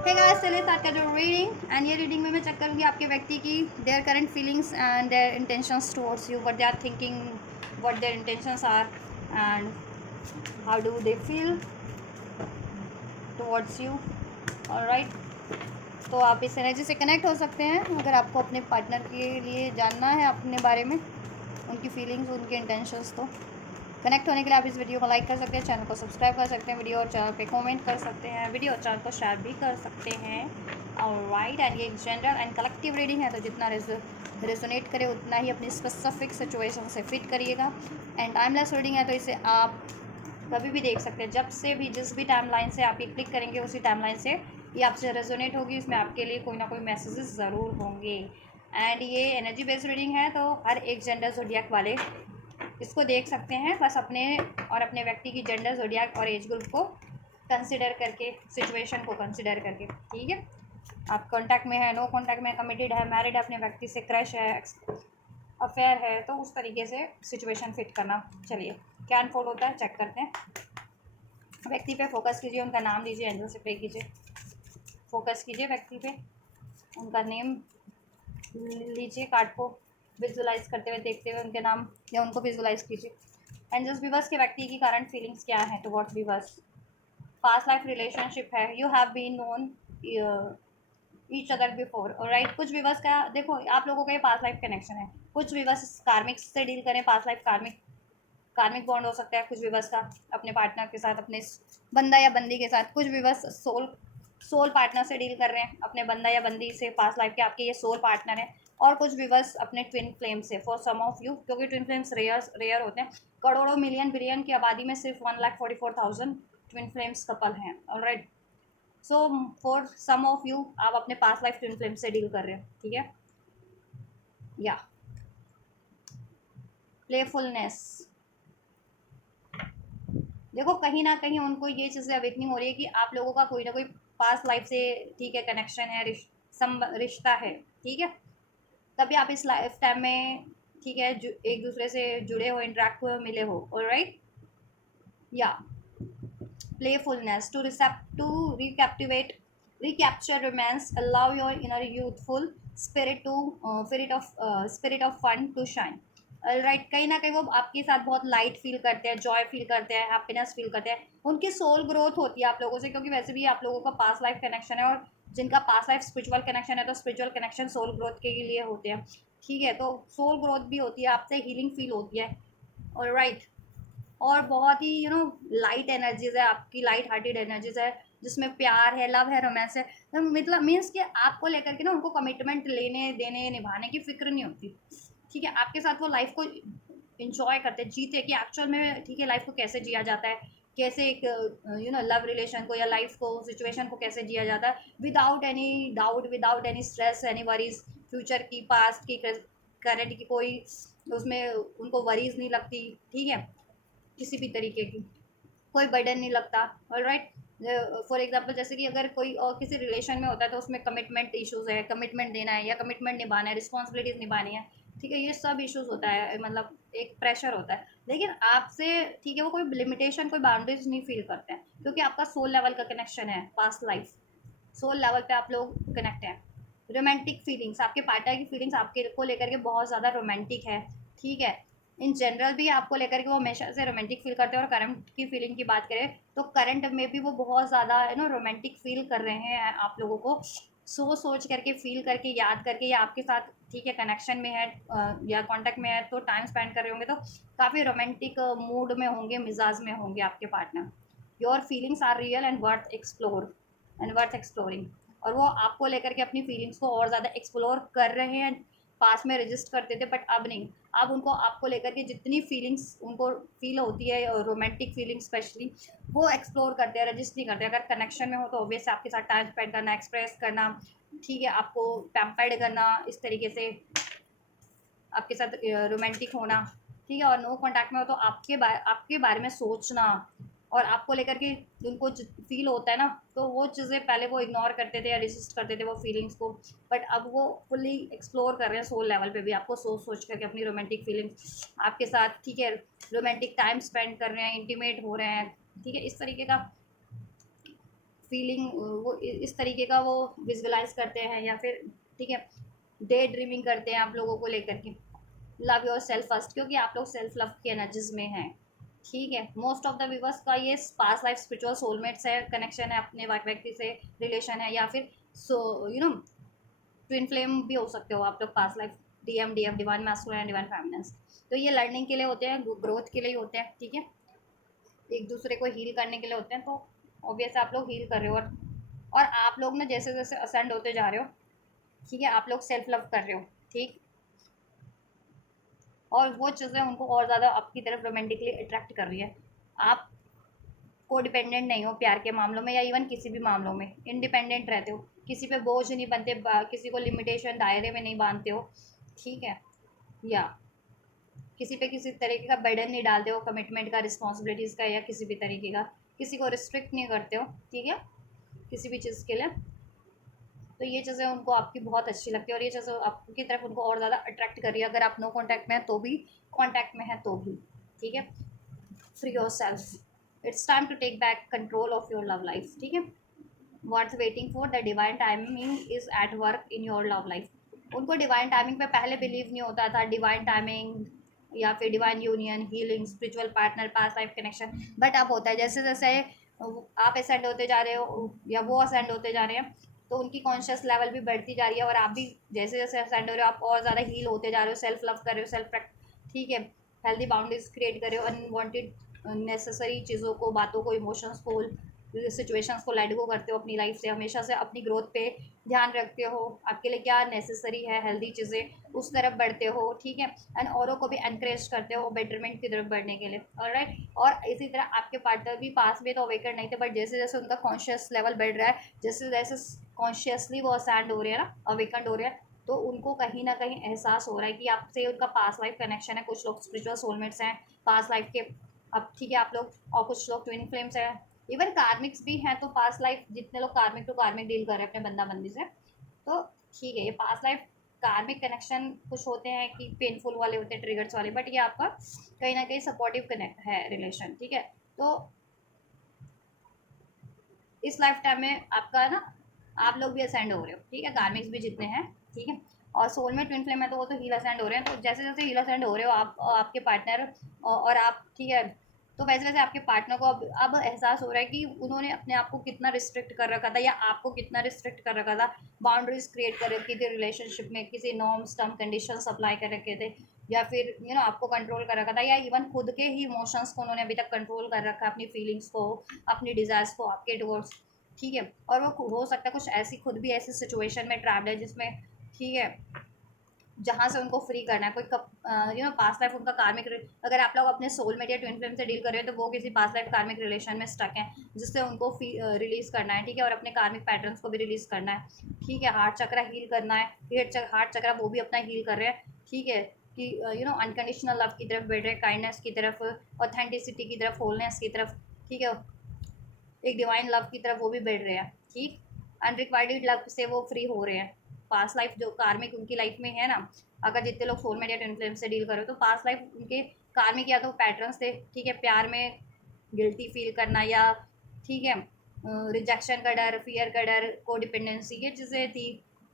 Hey guys, चलिए start कर रहे रीडिंग। एंड ये रीडिंग में मैं चेक करूँगी आपके व्यक्ति की their current feelings and their intentions towards you, what they are thinking, what their intentions are, and how do they feel towards you. Alright, तो आप इस एनर्जी से कनेक्ट हो सकते हैं अगर आपको अपने पार्टनर के लिए जानना है अपने बारे में, उनकी फीलिंग्स, उनके इंटेंशंस। तो कनेक्ट होने के लिए आप इस वीडियो को लाइक कर सकते हैं, चैनल को सब्सक्राइब कर सकते हैं, वीडियो और चैनल पे कमेंट कर सकते हैं, वीडियो और चैनल को शेयर भी कर सकते हैं। ऑलराइट, एंड ये एक जनरल एंड कलेक्टिव रीडिंग है, तो जितना रेजोनेट करे उतना ही अपनी स्पेसिफिक सिचुएशन से फिट करिएगा। एंड टाइमलेस रीडिंग है, तो इसे आप कभी भी देख सकते हैं, जब से भी, जिस भी टाइम लाइन से आप ये क्लिक करेंगे उसी टाइम लाइन से ये आपसे रेजोनेट होगी, इसमें आपके लिए कोई ना कोई मैसेजेस ज़रूर होंगे। एंड ये एनर्जी बेस्ड रीडिंग है, तो हर एक जेंडर ज़ोडिएक वाले इसको देख सकते हैं, बस अपने और अपने व्यक्ति की जेंडर, ज़ोडिएक और एज ग्रुप को कंसिडर करके, सिचुएशन को कंसिडर करके। ठीक है, आप कांटेक्ट में है, नो कांटेक्ट में, कमिटेड है, मैरिड है, अपने व्यक्ति से क्रश है, अफेयर है, तो उस तरीके से सिचुएशन फिट करना। चलिए क्या अनफोल्ड होता है चेक करते हैं। व्यक्ति पे फोकस कीजिए, उनका नाम लीजिए, एंजल से प्रे कीजिए। फोकस कीजिए व्यक्ति पे, उनका नेम लीजिए, कार्ड को विजुलाइज करते हुए, देखते हुए उनके नाम या उनको विजुलाइज कीजिए। एंजल्स, विवर्स के व्यक्ति की करंट फीलिंग्स क्या है towards viewers. Past life relationship है, you have been known each other before. Alright, कुछ विवर्स का देखो, आप लोगों का ये पास्ट लाइफ कनेक्शन है। कुछ विवर्स कार्मिक से डील करें, पास्ट लाइफ कार्मिक कार्मिक बॉन्ड हो सकता है कुछ विवर्स का अपने पार्टनर के साथ, अपने बंदा या बंदी के साथ। कुछ विवर्स सोल सोल पार्टनर से डील कर रहे हैं, अपने बंदा या बंदी से, पास्ट लाइफ के आपके ये सोल पार्टनर है। और कुछ विवर्स अपने ट्विन फ्लेम से, फॉर सम ऑफ यू, क्योंकि ट्विन फ्लेम्स रेयर रेयर होते हैं। करोड़ों, मिलियन, बिलियन की आबादी में सिर्फ 1,44,000 ट्विन फ्लेम्स कपल हैं। Alright, so for some of you, आप अपने पास्ट लाइफ ट्विन फ्लेम से डील कर रहे हैं। ठीक है, या प्लेफुलनेस, देखो कहीं ना कहीं उनको ये चीज़ें अवेकनिंग हो रही है कि आप लोगों का कोई ना कोई पास्ट लाइफ से, ठीक है, कनेक्शन है, रिश्ता है। ठीक है, तभी आप इस लाइफ टाइम में, ठीक है, एक दूसरे से जुड़े हो, इंटरेक्ट हुए हो, मिले हो। ऑलराइट, या playfulness to recaptivate, recapture romance, allow your inner youthful spirit to spirit of fun to shine. Right, कहीं ना कहीं वो आपके साथ बहुत लाइट फील करते हैं, जॉय फील करते हैं, हैप्पीनेस फील करते हैं। उनकी सोल ग्रोथ होती है आप लोगों से, क्योंकि वैसे भी आप लोगों का पास्ट लाइफ कनेक्शन है, और जिनका पास्ट लाइफ स्पिरिचुअल कनेक्शन है, तो स्पिरिचुअल कनेक्शन सोल ग्रोथ के लिए होते हैं। ठीक है, तो सोल ग्रोथ भी होती है, आपसे हीलिंग फील होती है। और राइट, और बहुत ही लाइट एनर्जीज है आपकी, लाइट हार्टेड एनर्जीज है, जिसमें प्यार है, लव है, रोमांस है। तो मतलब मीन्स कि आपको लेकर के ना उनको कमिटमेंट लेने देने निभाने की फिक्र नहीं होती। ठीक है, आपके साथ वो लाइफ को इंजॉय करते, जीते कि एक्चुअल में, ठीक है, लाइफ को कैसे जिया जाता है, कैसे एक लव रिलेशन को या लाइफ को, सिचुएशन को कैसे जिया जाता है, without any doubt, without any stress, any worries, future की, पास्ट की, करंट की, कोई उसमें उनको वरीज नहीं लगती। ठीक है, किसी भी तरीके की कोई बर्डन नहीं लगता। ऑलराइट, फॉर एग्जांपल जैसे कि अगर कोई और किसी रिलेशन में होता है, तो उसमें कमिटमेंट इश्यूज है, कमिटमेंट देना है या कमिटमेंट निभाना है, रिस्पॉन्सिबिलिटीज निभानी है। ठीक है, ये सब इश्यूज होता है, मतलब एक प्रेशर होता है। लेकिन आपसे, ठीक है, वो कोई लिमिटेशन, कोई बाउंड्रीज नहीं फील करते हैं, क्योंकि आपका सोल लेवल का कनेक्शन है, पास्ट लाइफ सोल लेवल पे आप लोग कनेक्ट हैं। रोमांटिक फीलिंग्स, आपके पार्टनर की फीलिंग्स आपके को लेकर के बहुत ज़्यादा रोमांटिक है। ठीक है, इन जनरल भी आपको लेकर के वो हमेशा से रोमांटिक फील करते हैं। और करंट की फीलिंग की बात करें, तो करंट में भी वो बहुत ज़्यादा रोमांटिक फील कर रहे हैं आप लोगों को, सोच सोच करके, फील करके, याद करके, या आपके साथ, ठीक है, कनेक्शन में है, या कांटेक्ट में है, तो टाइम स्पेंड कर रहे होंगे, तो काफ़ी रोमांटिक मूड में होंगे, मिजाज में होंगे आपके partner. Your feelings are real and worth exploring. और वो आपको लेकर के अपनी फीलिंग्स को और ज़्यादा एक्सप्लोर कर रहे हैं। पास में रजिस्ट करते थे, बट अब नहीं। अब उनको आपको लेकर के जितनी फीलिंग्स उनको फील होती है, रोमांटिक फीलिंग्स स्पेशली, वो एक्सप्लोर करते हैं, रजिस्ट नहीं करते। अगर कनेक्शन में हो तो ऑब्वियस आपके साथ टाइम स्पेंड करना, एक्सप्रेस करना, ठीक है, आपको पैम्पर्ड करना, इस तरीके से आपके साथ रोमांटिक होना। ठीक है, और नो कांटेक्ट में हो तो आपके बारे में सोचना, और आपको लेकर के उनको फील होता है ना, तो वो चीज़ें पहले वो इग्नोर करते थे या रेसिस्ट करते थे वो फीलिंग्स को, बट अब वो फुली एक्सप्लोर कर रहे हैं सोल लेवल पे भी, आपको सोच सोच करके अपनी रोमांटिक फीलिंग्स आपके साथ, ठीक है, रोमांटिक टाइम स्पेंड कर रहे हैं, इंटीमेट हो रहे हैं। ठीक है, इस तरीके का फीलिंग वो इस तरीके का वो विजुअलाइज करते हैं, या फिर ठीक है डे ड्रीमिंग करते हैं आप लोगों को लेकर के। लव योर सेल्फ फर्स्ट, क्योंकि आप लोग सेल्फ लव की एनर्जीज में हैं। ठीक है, मोस्ट ऑफ द व्यूवर्स का ये पास्ट लाइफ स्पिरिचुअल सोलमेट्स है, कनेक्शन है अपने व्यक्ति से, रिलेशन है, या फिर so you know twin flame भी हो सकते हो आप लोग past life, DM divine masculine and divine feminine. तो ये लर्निंग के लिए होते हैं, ग्रोथ के लिए होते हैं, ठीक है, एक दूसरे को हील करने के लिए होते हैं। तो ऑब्वियस आप लोग हील कर रहे हो, और आप लोग ना जैसे जैसे असेंड होते जा रहे हो, ठीक है, आप लोग सेल्फ लव कर रहे हो, ठीक, और वो चीज़ें उनको और ज़्यादा आपकी तरफ रोमांटिकली अट्रैक्ट कर रही है। आप को डिपेंडेंट नहीं हो प्यार के मामलों में, या इवन किसी भी मामलों में इंडिपेंडेंट रहते हो, किसी पे बोझ नहीं बनते, किसी को लिमिटेशन दायरे में नहीं बांधते हो, ठीक है, या किसी पे किसी तरीके का बर्डन नहीं डालते हो, कमिटमेंट का, रिस्पॉन्सिबिलिटीज़ का, या किसी भी तरीके का, किसी को रिस्ट्रिक्ट नहीं करते हो, ठीक है, किसी भी चीज़ के लिए। तो ये चीज़ें उनको आपकी बहुत अच्छी लगती है, और ये चीज़ें आपकी तरफ उनको और ज़्यादा अट्रैक्ट कर रही है, अगर आप नो कॉन्टैक्ट में है तो भी, कॉन्टैक्ट में है तो भी, ठीक है। Free yourself, it's time to take back control of your love life, ठीक है। What's waiting for, the divine timing is at work in your love life. उनको डिवाइन टाइमिंग पे पहले बिलीव नहीं होता था, डिवाइन टाइमिंग या फिर divine union, healing, spiritual partner, past life connection, but अब होता है जैसे जैसे आप असेंड होते जा रहे हो या वो असेंड होते जा रहे हैं, तो उनकी कॉन्शियस लेवल भी बढ़ती जा रही है, और आप भी जैसे जैसे असेंड हो रहे हो आप और ज़्यादा हील होते जा रहे हो, सेल्फ लव कर रहे हो, सेल्फ, ठीक है, हेल्दी बाउंड्रीज क्रिएट कर रहे हो, अनवांटेड नेसेसरी चीज़ों को, बातों को, इमोशंस को, सिचुएशंस को लेट गो करते हो अपनी लाइफ से, हमेशा से अपनी ग्रोथ पे ध्यान रखते हो, आपके लिए क्या नेसेसरी है, हेल्दी चीज़ें उस तरफ बढ़ते हो, ठीक है, एंड औरों को भी एनकरेज करते हो बेटरमेंट की तरफ बढ़ने के लिए, ऑलराइट। और इसी तरह आपके पार्टनर भी पास में तो अवेकन नहीं थे, बट जैसे जैसे उनका कॉन्शियस लेवल बढ़ रहा है, जैसे जैसे कॉन्शियसली वो असेंड हो रहे हैं ना, अवेकन हो रहे हैं, तो उनको कहीं ना कहीं एहसास हो रहा है कि आपसे उनका पास्ट लाइफ कनेक्शन है, कुछ लोग स्पिरिचुअल सोलमेट्स हैं पास्ट लाइफ के, अब ठीक है आप लोग, और कुछ लोग ट्विन फ्लेम्स हैं, इवन कार्मिक्स भी हैं, तो पास्ट लाइफ जितने लोग कार्मिक टू कार्मिक डील कर रहे हैं अपने बंदा बंदी से, तो ठीक है, ये पास्ट लाइफ कार्मिक कनेक्शन कुछ होते हैं कि पेनफुल वाले होते हैं, ट्रिगर्स वाले, बट ये आपका कहीं ना कहीं सपोर्टिव कनेक्ट है रिलेशन, ठीक है। तो इस लाइफ टाइम में आपका ना, आप लोग भी असेंड हो रहे हो, ठीक है, कार्मिक्स भी जितने हैं, ठीक है, और सोल में ट्विन फ्लेम है तो वो तो हील असेंड हो रहे हैं, तो जैसे जैसे हील असेंड हो रहे हो आप, आपके पार्टनर और आप, ठीक है, तो वैसे वैसे आपके पार्टनर को अब एहसास हो रहा है कि उन्होंने अपने आप को कितना रिस्ट्रिक्ट कर रखा था, या आपको कितना रिस्ट्रिक्ट कर रखा था, बाउंड्रीज क्रिएट कर रखी थी रिलेशनशिप में, किसी नॉर्म्स, टर्म, कंडीशंस अप्लाई कर रखे थे, या फिर आपको कंट्रोल कर रखा था, या इवन खुद के ही इमोशंस को उन्होंने अभी तक कंट्रोल कर रखा है, अपनी फीलिंग्स को, अपनी डिज़ायर्स को आपके टुवर्ड्स, ठीक है। और वो हो सकता है कुछ ऐसी, खुद भी ऐसी सिचुएशन में ट्रैवल है जिसमें, ठीक है, जहाँ से उनको फ्री करना है, कोई पास्ट लाइफ उनका कार्मिक, अगर आप लोग अपने सोलमेट या ट्विन फ्लेम से डील कर रहे हो तो वो किसी पास्ट लाइफ कार्मिक रिलेशन में स्टक है, जिससे उनको रिलीज़ करना है, ठीक है, और अपने कार्मिक पैटर्न्स को भी रिलीज़ करना है, ठीक है, हार्ट चक्रा हील करना है, हार्ट चक्रा वो भी अपना हील कर रहे हैं, ठीक है, कि अनकंडीशनल लव की तरफ बढ़ रहे हैं, काइंडनेस की तरफ, ऑथेंटिसिटी की तरफ, होलनेस की तरफ, ठीक है, एक डिवाइन लव की तरफ वो भी बढ़ रहे हैं, ठीक, अनरिक्वायर्ड लव से वो फ्री हो रहे हैं। पास्ट लाइफ जो कार्मिक उनकी लाइफ में है ना, अगर जितने लोग सोलमेट या ट्विन फ्लेम से डील करो, तो पास्ट लाइफ उनके कार्मिक या तो पैटर्न्स थे, ठीक है, प्यार में गिल्टी फील करना, या ठीक है रिजेक्शन का डर, फियर का डर, को डिपेंडेंसी, ये चीज़ें थी,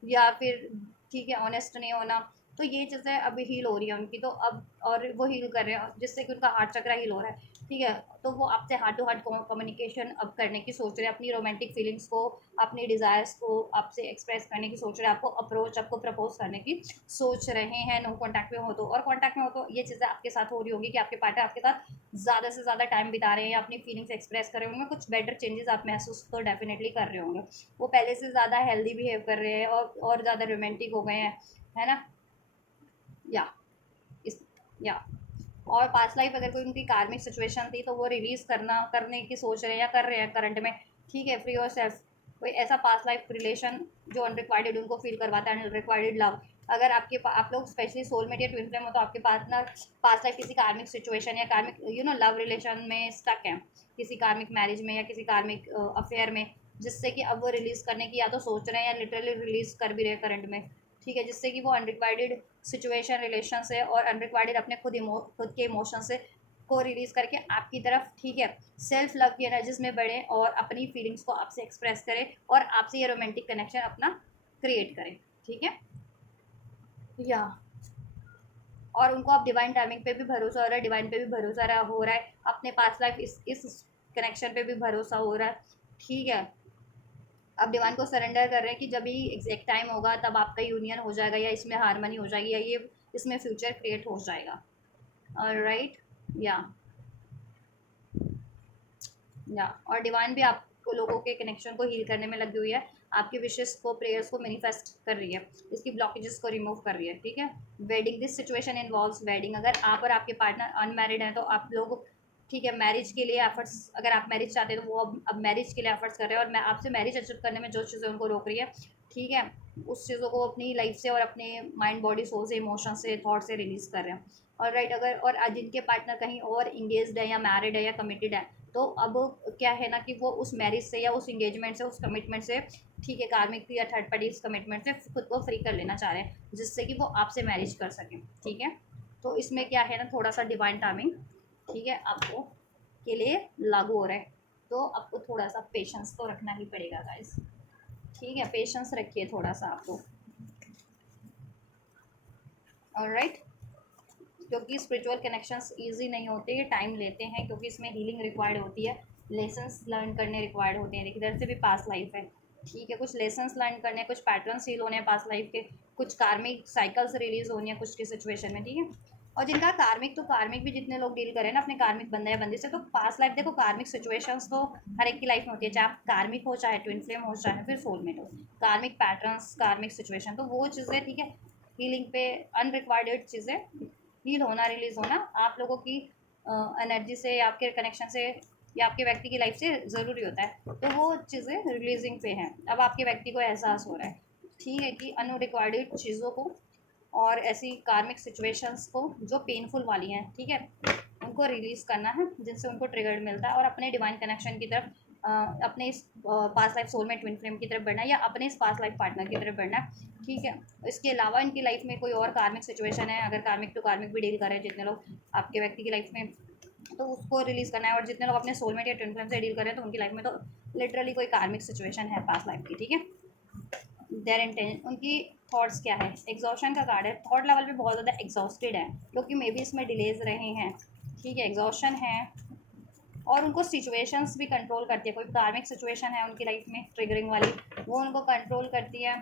या फिर ठीक है ऑनेस्ट नहीं होना, तो ये चीज़ें अभी हील हो रही है उनकी, तो अब और वो हील कर रहे हैं जिससे कि उनका हार्ट चक्रा हील हो रहा है, ठीक है, तो वो आपसे हार्ट टू हार्ट कम्युनिकेशन अब करने की सोच रहे हैं, अपनी रोमांटिक फीलिंग्स को, अपनी डिज़ायर्स को आपसे एक्सप्रेस करने की सोच रहे हैं, आपको अप्रोच, आपको प्रपोज करने की सोच रहे हैं, नो कॉन्टैक्ट में हो तो, और कॉन्टैक्ट में हो तो ये चीज़ें आपके साथ हो रही होगी कि आपके पार्टनर आपके साथ ज़्यादा से ज़्यादा टाइम बिता रहे हैं, या अपनी फीलिंग्स एक्सप्रेस कर रहे होंगे, कुछ बेटर चेंजेस आप महसूस तो डेफिनेटली कर रहे होंगे, वो पहले से ज़्यादा हेल्दी बिहेव कर रहे हैं, और ज़्यादा रोमांटिक हो गए हैं, है ना, या इस, या और पास्ट लाइफ अगर कोई उनकी कार्मिक सिचुएशन थी तो वो रिलीज करने की सोच रहे हैं या कर रहे हैं करंट में, ठीक है, फ्री और सेल्फ, कोई ऐसा पास्ट लाइफ रिलेशन जो अनरिक्वायर्ड उनको फील करवाता है, अनरिक्वायर्ड लव, अगर आप लोग स्पेशली सोलमेट या ट्विन फ्लेम हो तो आपके पार्टनर पास्ट लाइफ किसी कार्मिक सिचुएशन या कार्मिक लव रिलेशन में स्टक है, किसी कार्मिक मैरिज में या किसी कार्मिक अफेयर में, जिससे कि अब वो रिलीज़ करने की या तो सोच रहे हैं या लिटरली रिलीज़ कर भी रहे हैं करंट में, ठीक है, जिससे कि वो अनरिक्वायर्ड सिचुएशन रिलेशन से और अनरिक्वायर्ड अपने खुद के इमोशन से को रिलीज़ करके आपकी तरफ, ठीक है, सेल्फ लव की एनर्जीज में बढ़ें और अपनी फीलिंग्स को आपसे एक्सप्रेस करें और आपसे ये रोमांटिक कनेक्शन अपना क्रिएट करें, ठीक है। या और उनको आप डिवाइन टाइमिंग पे भी भरोसा हो रहा है, डिवाइन पे भी भरोसा हो रहा है, अपने पास्ट लाइफ इस कनेक्शन पे भी भरोसा हो रहा है, ठीक है। आप डिवाइन को सरेंडर कर रहे हैं कि जब भी एग्जैक्ट टाइम होगा तब आपका यूनियन हो जाएगा, या इसमें हारमनी हो जाएगी, या ये इसमें फ्यूचर क्रिएट हो जाएगा। ऑलराइट। या और डिवाइन भी आपको लोगों के कनेक्शन को हील करने में लगी हुई है, आपकी विशेष को, प्रेयर्स को मैनिफेस्ट कर रही है, इसकी ब्लॉकेजेस को रिमूव कर रही है, ठीक है। Wedding, this situation involves wedding. अगर आप और आपके पार्टनर अनमैरिड हैं तो आप लोग, ठीक है, मैरिज के लिए एफर्ट्स, अगर आप मैरिज चाहते हैं तो वो अब मैरिज के लिए एफर्ट्स कर रहे हैं, और मैं आपसे मैरिज अचीव करने में जो चीज़ें उनको रोक रही है, ठीक है, उस चीज़ों को अपनी लाइफ से और अपने माइंड, बॉडी, सोल से, इमोशन से, थॉट से रिलीज़ कर रहे हैं। और राइट, अगर और आज जिनके पार्टनर कहीं और इंगेज्ड है या मैरिड है या कमिटेड है, तो अब क्या है ना कि वो उस मैरिज से या उस इंगेजमेंट से, उस कमिटमेंट से, ठीक है, कार्मिक या थर्ड पार्टी इस कमिटमेंट से खुद को फ्री कर लेना चाह रहे हैं, जिससे कि वो आपसे मैरिज कर सकें, ठीक है। तो इसमें क्या है ना, थोड़ा सा डिवाइन टाइमिंग, ठीक है, आपको के लिए लागू हो रहा है, तो आपको थोड़ा सा पेशेंस तो रखना ही पड़ेगा गाइस, ठीक है, पेशेंस रखिए थोड़ा सा आपको। ऑलराइट। क्योंकि स्पिरिचुअल कनेक्शंस इजी नहीं होते, ये टाइम लेते हैं, क्योंकि इसमें हीलिंग रिक्वायर्ड होती है, लेसन्स लर्न करने रिक्वायर्ड होते हैं। देखिए, इधर से भी पास लाइफ है, ठीक है, कुछ लेसन्स लर्न करने, कुछ पैटर्न्स हील होने हैं पास लाइफ के, कुछ कार्मिक साइकिल्स रिलीज होनी है कुछ की सिचुएशन में, ठीक है। और जिनका कार्मिक, तो कार्मिक भी जितने लोग डील करें ना अपने कार्मिक बंदे या बंदी से, तो पास लाइफ, देखो कार्मिक सिचुएशंस तो हर एक की लाइफ में होती है, चाहे आप कार्मिक हो, चाहे ट्विन फ्लेम हो, चाहे फिर सोलमेट हो, कार्मिक पैटर्न्स, कार्मिक सिचुएशन, तो वो चीज़ें, ठीक है, हीलिंग पे अनरिक्वायर्ड चीज़ें हील होना, रिलीज होना आप लोगों की एनर्जी से या आपके कनेक्शन से या आपके व्यक्ति की लाइफ से ज़रूरी होता है, तो वो चीज़ें रिलीजिंग पे हैं। अब आपके व्यक्ति को एहसास हो रहा है, ठीक है, कि अनरिक्वायर्ड चीज़ों को और ऐसी कार्मिक सिचुएशंस को जो पेनफुल वाली हैं, ठीक है, उनको रिलीज़ करना है, जिनसे उनको ट्रिगर मिलता है, और अपने डिवाइन कनेक्शन की तरफ, अपने इस पास्ट लाइफ सोल में ट्विन फ्लेम की तरफ बढ़ना है, या अपने इस पास्ट लाइफ पार्टनर की तरफ बढ़ना है, ठीक है। इसके अलावा इनकी लाइफ में कोई और कार्मिक सिचुएशन है, अगर कार्मिक टू कार्मिक भी डील कर रहे हैं जितने लोग आपके व्यक्ति की लाइफ में, तो उसको रिलीज़ करना है, और जितने लोग अपने सोलमेट या ट्विन फ्लेम से डील कर रहे हैं तो उनकी लाइफ में तो लिटरली कोई कार्मिक सिचुएशन है पास्ट लाइफ की, ठीक है। देयर इंटेंशन, उनकी थॉट्स क्या है, एग्जॉशन का कार्ड है, थॉट लेवल पे बहुत ज़्यादा एग्जॉस्टेड है, क्योंकि मे बी इसमें डिलेज रहे हैं, ठीक है, एग्जॉशन है, और उनको सिचुएशंस भी कंट्रोल करती है, कोई कार्मिक सिचुएशन है उनकी लाइफ में ट्रिगरिंग वाली, वो उनको कंट्रोल करती है।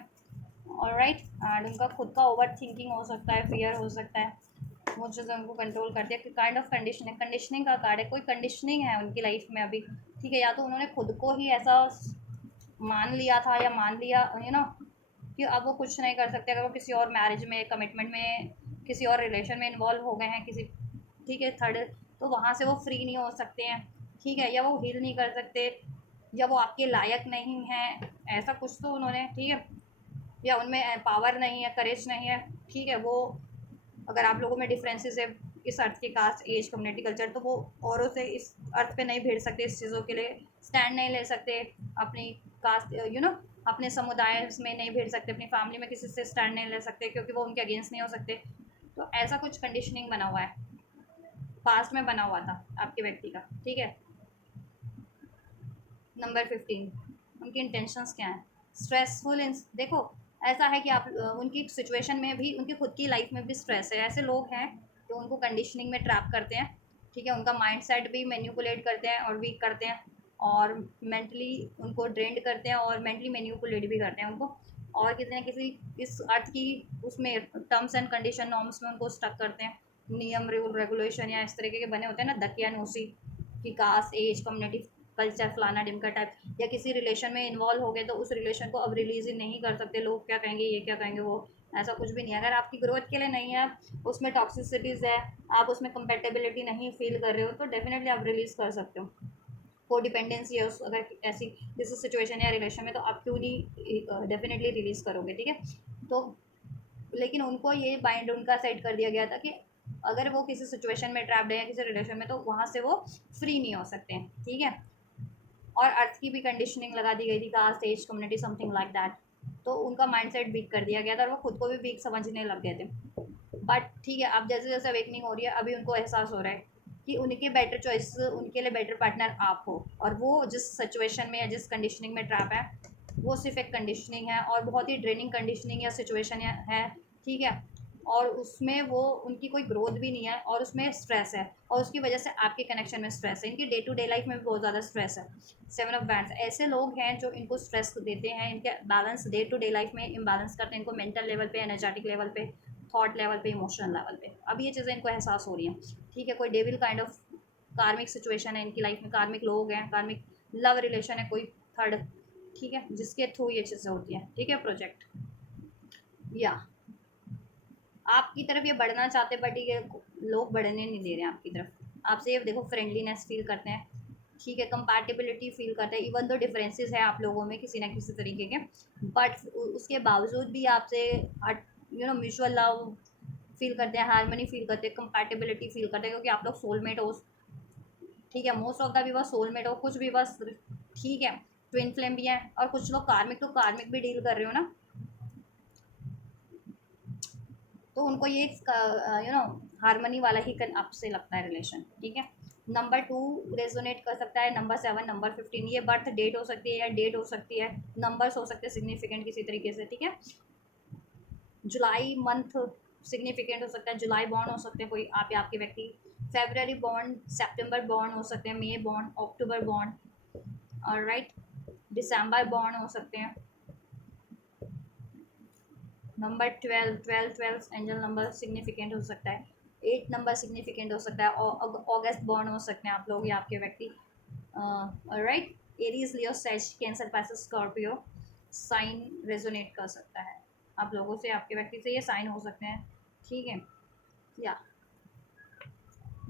ऑलराइट। एंड उनका खुद का ओवर थिंकिंग हो सकता है, फियर हो सकता है, वो चीज़ें उनको कंट्रोल करती है, काइंड ऑफ कंडीशनिंग, कंडीशनिंग का कार्ड है, कोई कंडीशनिंग है उनकी लाइफ में अभी, ठीक है, या तो उन्होंने खुद को ही ऐसा मान लिया था या मान लिया, कि अब वो कुछ नहीं कर सकते, अगर वो किसी और मैरिज में, कमिटमेंट में, किसी और रिलेशन में इन्वॉल्व हो गए हैं किसी, ठीक है, थर्ड, तो वहाँ से वो फ्री नहीं हो सकते हैं, ठीक है, या वो हील नहीं कर सकते, या वो आपके लायक नहीं हैं, ऐसा कुछ तो उन्होंने, ठीक है, या उनमें पावर नहीं है, करेज नहीं है, ठीक है, वो, अगर आप लोगों में डिफरेंसेस है इस अर्थ के, कास्ट, एज, कम्युनिटी, कल्चर, तो वो औरों से इस अर्थ पे नहीं भिड़ सकते, इस चीज़ों के लिए स्टैंड नहीं ले सकते, अपनी कास्ट, अपने समुदाय में नहीं भिड़ सकते, अपनी फैमिली में किसी से स्टैंड नहीं ले सकते, क्योंकि वो उनके अगेंस्ट नहीं हो सकते। तो ऐसा कुछ कंडीशनिंग बना हुआ है, पास्ट में बना हुआ था आपके व्यक्ति का, ठीक है। नंबर 15, उनकी इंटेंशंस क्या हैं, स्ट्रेसफुल, देखो, ऐसा है कि आप उनकी सिचुएशन में भी, उनकी खुद की लाइफ में भी स्ट्रेस है, ऐसे लोग हैं जो उनको कंडीशनिंग में ट्रैप करते हैं, ठीक है, उनका माइंड सेट भी मैन्यूपुलेट करते हैं और वीक करते हैं, और मेंटली उनको ड्रेंड करते हैं, और मेंटली मैन्यूपुलेट भी करते हैं उनको, और किसी न किसी इस अर्थ की उसमें टर्म्स एंड कंडीशन, नॉर्म्स में उनको स्टक करते हैं, नियम, रूल, रेगुलेशन, या इस तरीके के बने होते हैं ना, दकियानूसी, कि कास्ट, एज, कम्युनिटी, कल्चर, फलाना डिमका टाइप, या किसी रिलेशन में इन्वॉल्व हो गए तो उस रिलेशन को अब रिलीज ही नहीं कर सकते, लोग क्या कहेंगे, ये क्या कहेंगे, वो, ऐसा कुछ भी नहीं है, अगर आपकी ग्रोथ के लिए नहीं है, उसमें टॉक्सिसिटीज़ है, आप उसमें कंपेटेबिलिटी नहीं फील कर रहे हो, तो डेफिनेटली आप रिलीज़ कर सकते हो। को डिपेंडेंसी है उस, अगर ऐसी जैसे सिचुएशन या रिलेशन में, तो आप क्यों नहीं डेफिनेटली रिलीज़ करोगे, ठीक है। तो लेकिन उनको ये बाइंड उनका सेट कर दिया गया था कि अगर वो किसी सिचुएशन में ट्रैप्ड है या किसी रिलेशन में, तो वहाँ से वो फ्री नहीं हो सकते हैं, ठीक है। और अर्थ की भी कंडीशनिंग लगा दी गई थी, caste, age, community, something like that, तो उनका माइंडसेट वीक कर दिया गया था, और वो खुद को भी वीक समझने लग गए थे। बट ठीक है, अब जैसे जैसे अवेकनिंग हो रही है, अभी उनको एहसास हो रहा है कि उनके बेटर चॉइस, उनके लिए बेटर पार्टनर आप हो, और वो जिस सिचुएशन में या जिस कंडीशनिंग में ट्रैप है वो सिर्फ एक कंडीशनिंग है और बहुत ही ड्रेनिंग कंडीशनिंग या सिचुएशन है, ठीक है। और उसमें वो उनकी कोई ग्रोथ भी नहीं है और उसमें स्ट्रेस है, और उसकी वजह से आपके कनेक्शन में स्ट्रेस है, इनकी डे टू डे लाइफ में भी बहुत ज़्यादा स्ट्रेस है। सेवन ऑफ बैंड्स ऐसे लोग हैं जो इनको स्ट्रेस देते हैं, इनके balance day to day life में इम्बैलेंस करते हैं, इनको मेंटल लेवल पे, एनर्जेटिक लेवल पे, थॉट लेवल पे, इमोशनल लेवल पे। अब ये चीज़ें इनको एहसास हो रही हैं, ठीक है। कोई डेविल काइंड ऑफ कार्मिक सिचुएशन है इनकी लाइफ में, कार्मिक लोग हैं, कार्मिक लव रिलेशन है कोई थर्ड, ठीक है, जिसके थ्रू ये चीज़ें होती हैं, ठीक है। प्रोजेक्ट या आपकी तरफ ये बढ़ना चाहते बट ये लोग बढ़ने नहीं दे रहे हैं आपकी तरफ। आपसे ये देखो फ्रेंडलीनेस फील करते हैं, ठीक है, कंपैटिबिलिटी फील करते हैं, इवन दो डिफरेंसेस है आप लोगों में किसी ना किसी तरीके के, बट उसके बावजूद भी आपसे म्यूचुअल लव फील करते हैं, हारमोनी फील करते हैं, कंपैटिबिलिटी फील करते हैं, क्योंकि आप लोग सोलमेट हो, ठीक है। मोस्ट ऑफ द भी बस सोलमेट हो, कुछ भी बस, ठीक है, ट्विन फ्लेम भी है, और कुछ लोग कार्मिक, तो कार्मिक भी डील कर रहे हो ना, तो उनको ये हारमोनी वाला ही आपसे लगता है रिलेशन, ठीक है। नंबर 2 रेजोनेट कर सकता है, नंबर 7, नंबर 15, ये बर्थ डेट हो सकती है या डेट हो सकती है, नंबर्स हो सकते हैं सिग्निफिकेंट किसी तरीके से, ठीक है। जुलाई मंथ सिग्निफिकेंट हो सकता है, जुलाई बॉर्न हो सकते हैं कोई आप या आपके व्यक्ति, फेबररी बॉर्न, सितंबर बॉर्न हो सकते हैं, मई बॉर्न, अक्टूबर बॉर्न, और राइट, दिसंबर बॉर्न हो सकते हैं। नंबर 12 एंजल नंबर सिग्निफिकेंट हो सकता है, 8 नंबर सिग्निफिकेंट हो सकता है, और अगस्त बॉर्न हो सकते हैं आप लोग या आपके व्यक्ति, right. Aries, Leo, sage, Cancer, Pisces, Scorpio sign resonate कर सकता है आप लोगों से, आपके व्यक्ति से ये साइन हो सकते हैं, ठीक है। या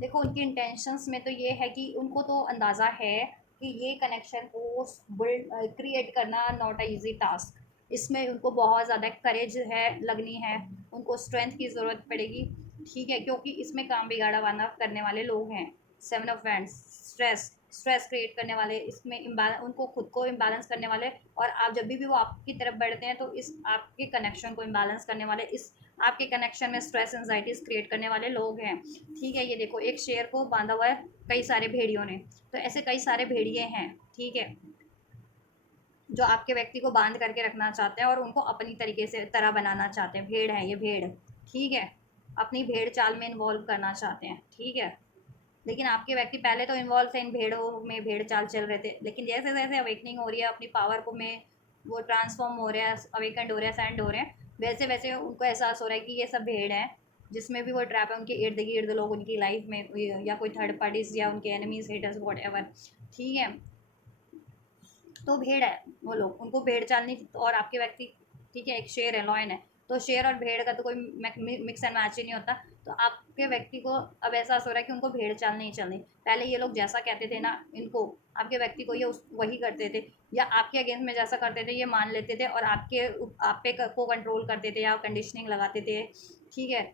देखो उनकी इंटेंशंस में तो ये है कि उनको तो अंदाज़ा है कि ये कनेक्शन को बिल्ड क्रिएट करना नॉट अ इजी टास्क, इसमें उनको बहुत ज़्यादा करेज है, लगनी है, उनको स्ट्रेंथ की ज़रूरत पड़ेगी, ठीक है, क्योंकि इसमें काम बिगाड़ा वाना करने वाले लोग हैं। Seven of wands, stress, stress create करने वाले, इसमें इम्बैलेंस, उनको खुद को इम्बैलेंस करने वाले, और आप जब भी वो आपकी तरफ बढ़ते हैं तो इस आपके कनेक्शन को इम्बैलेंस करने वाले, इस आपके कनेक्शन में स्ट्रेस एंजाइटीज क्रिएट करने वाले लोग हैं, ठीक है। ये देखो एक शेर को बांधा हुआ है कई सारे भेड़ियों ने, तो ऐसे कई सारे भेड़िए हैं, ठीक है, जो आपके व्यक्ति को बांध करके रखना चाहते हैं और उनको अपनी तरीके से तरह बनाना चाहते हैं। भेड़ है ये, भेड़, ठीक है, अपनी भेड़ चाल में इन्वॉल्व करना चाहते हैं, ठीक है। लेकिन आपके व्यक्ति पहले तो इन्वॉल्व थे इन भेड़ों में, भेड़ चाल चल रहे थे, लेकिन जैसे जैसे अवेकनिंग हो रही है, अपनी पावर को में वो ट्रांसफॉर्म हो रहा है, अवेकेंड हो रहा है, सेंड हो रहे हैं, वैसे वैसे उनको एहसास हो रहा है कि ये सब भेड़ है, जिसमें भी वो ट्रैप है, उनके इर्द गिर्द लोग उनकी लाइफ में, या कोई थर्ड पार्टीज या उनके एनिमीज, हेटर्स, वॉट एवर, ठीक है। तो भेड़ है वो लोग, उनको भेड़ चाल नहीं, और आपके व्यक्ति, ठीक है, एक शेर है, लॉयन है, तो शेर और भेड़ का तो कोई मिक्स एंड मैच ही नहीं होता। तो आपके व्यक्ति को अब एहसास हो रहा है कि उनको भेड़ चाल नहीं चलनी, पहले ये लोग जैसा कहते थे ना इनको, आपके व्यक्ति को ये वही करते थे, या आपके अगेंस्ट में जैसा करते थे ये मान लेते थे, और आप पे को कंट्रोल करते थे या कंडीशनिंग लगाते थे, ठीक है,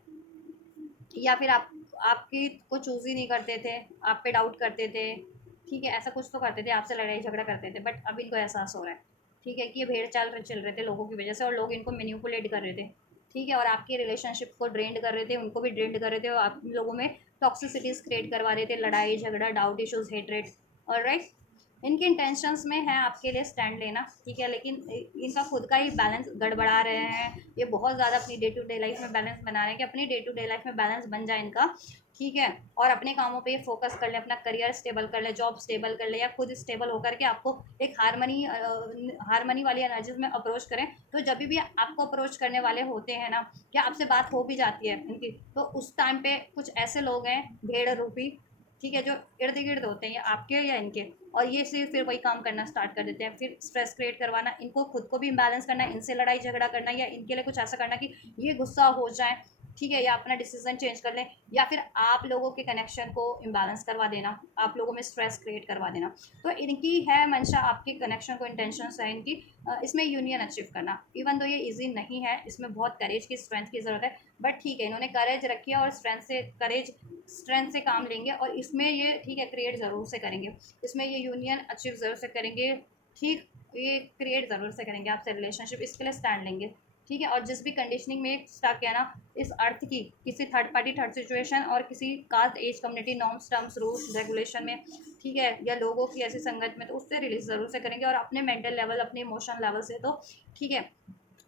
या फिर आपकी को चूज़ ही नहीं करते थे, आप पे डाउट करते थे, ठीक है, ऐसा कुछ तो करते थे, आपसे लड़ाई झगड़ा करते थे, बट अब इनको एहसास हो रहा है, ठीक है, कि ये भेड़ चाल चल रहे थे लोगों की वजह से, और लोग इनको मैनिपुलेट कर रहे थे, ठीक है, और आपकी रिलेशनशिप को ड्रेंड कर रहे थे, उनको भी ड्रेंड कर रहे थे, और आप लोगों में टॉक्सिसिटीज़ क्रिएट करवा रहे थे, लड़ाई झगड़ा, डाउट इशूज़, हेटरेट, और राइट। इनके इंटेंशंस में है आपके लिए स्टैंड लेना, ठीक है, लेकिन इनका खुद का ही बैलेंस गड़बड़ा रहे हैं, ये बहुत ज़्यादा अपनी डे टू डे लाइफ में बैलेंस बना रहे हैं कि अपनी डे टू डे लाइफ में बैलेंस बन जाए इनका, ठीक है, और अपने कामों पे फोकस कर ले, अपना करियर स्टेबल कर ले, जॉब स्टेबल कर ले, या खुद स्टेबल होकर के आपको एक हारमनी वाली एनर्जीज में अप्रोच करें। तो जब भी आपको अप्रोच करने वाले होते हैं ना, या आपसे बात हो भी जाती है इनकी, तो उस टाइम पे कुछ ऐसे लोग हैं भेड़ रूपी, ठीक है, जो इर्द गिर्द होते हैं, या आपके या इनके, और ये सिर्फ फिर वही काम करना स्टार्ट कर देते हैं, फिर स्ट्रेस क्रिएट करवाना, इनको खुद को भी इम्बैलेंस करना, इनसे लड़ाई झगड़ा करना, या इनके लिए कुछ ऐसा करना कि ये गुस्सा हो जाए, ठीक है, या अपना डिसीजन चेंज कर लें, या फिर आप लोगों के कनेक्शन को इम्बैलेंस करवा देना, आप लोगों में स्ट्रेस क्रिएट करवा देना। तो इनकी है मंशा, आपके कनेक्शन को इंटेंशंस है इनकी, इसमें यूनियन अचीव करना, इवन दो ये इजी नहीं है, इसमें बहुत करेज की, स्ट्रेंथ की ज़रूरत है, बट ठीक है, इन्होंने करेज रखी है और स्ट्रेंथ से काम लेंगे, और इसमें ये ठीक है क्रिएट ज़रूर से करेंगे, इसमें ये यूनियन अचीव ज़रूर से करेंगे, ठीक, ये क्रिएट ज़रूर से करेंगे आपसे रिलेशनशिप, इसके लिए स्टैंड लेंगे, ठीक है। और जिस भी कंडीशनिंग में स्टक है ना, इस अर्थ की किसी थर्ड पार्टी, थर्ड सिचुएशन और किसी caste, age, community, norms, terms, rules, regulation में, ठीक है, या लोगों की ऐसी संगत में, तो उससे रिलीज ज़रूर से करेंगे। और अपने मेंटल लेवल, अपने इमोशनल लेवल से तो ठीक है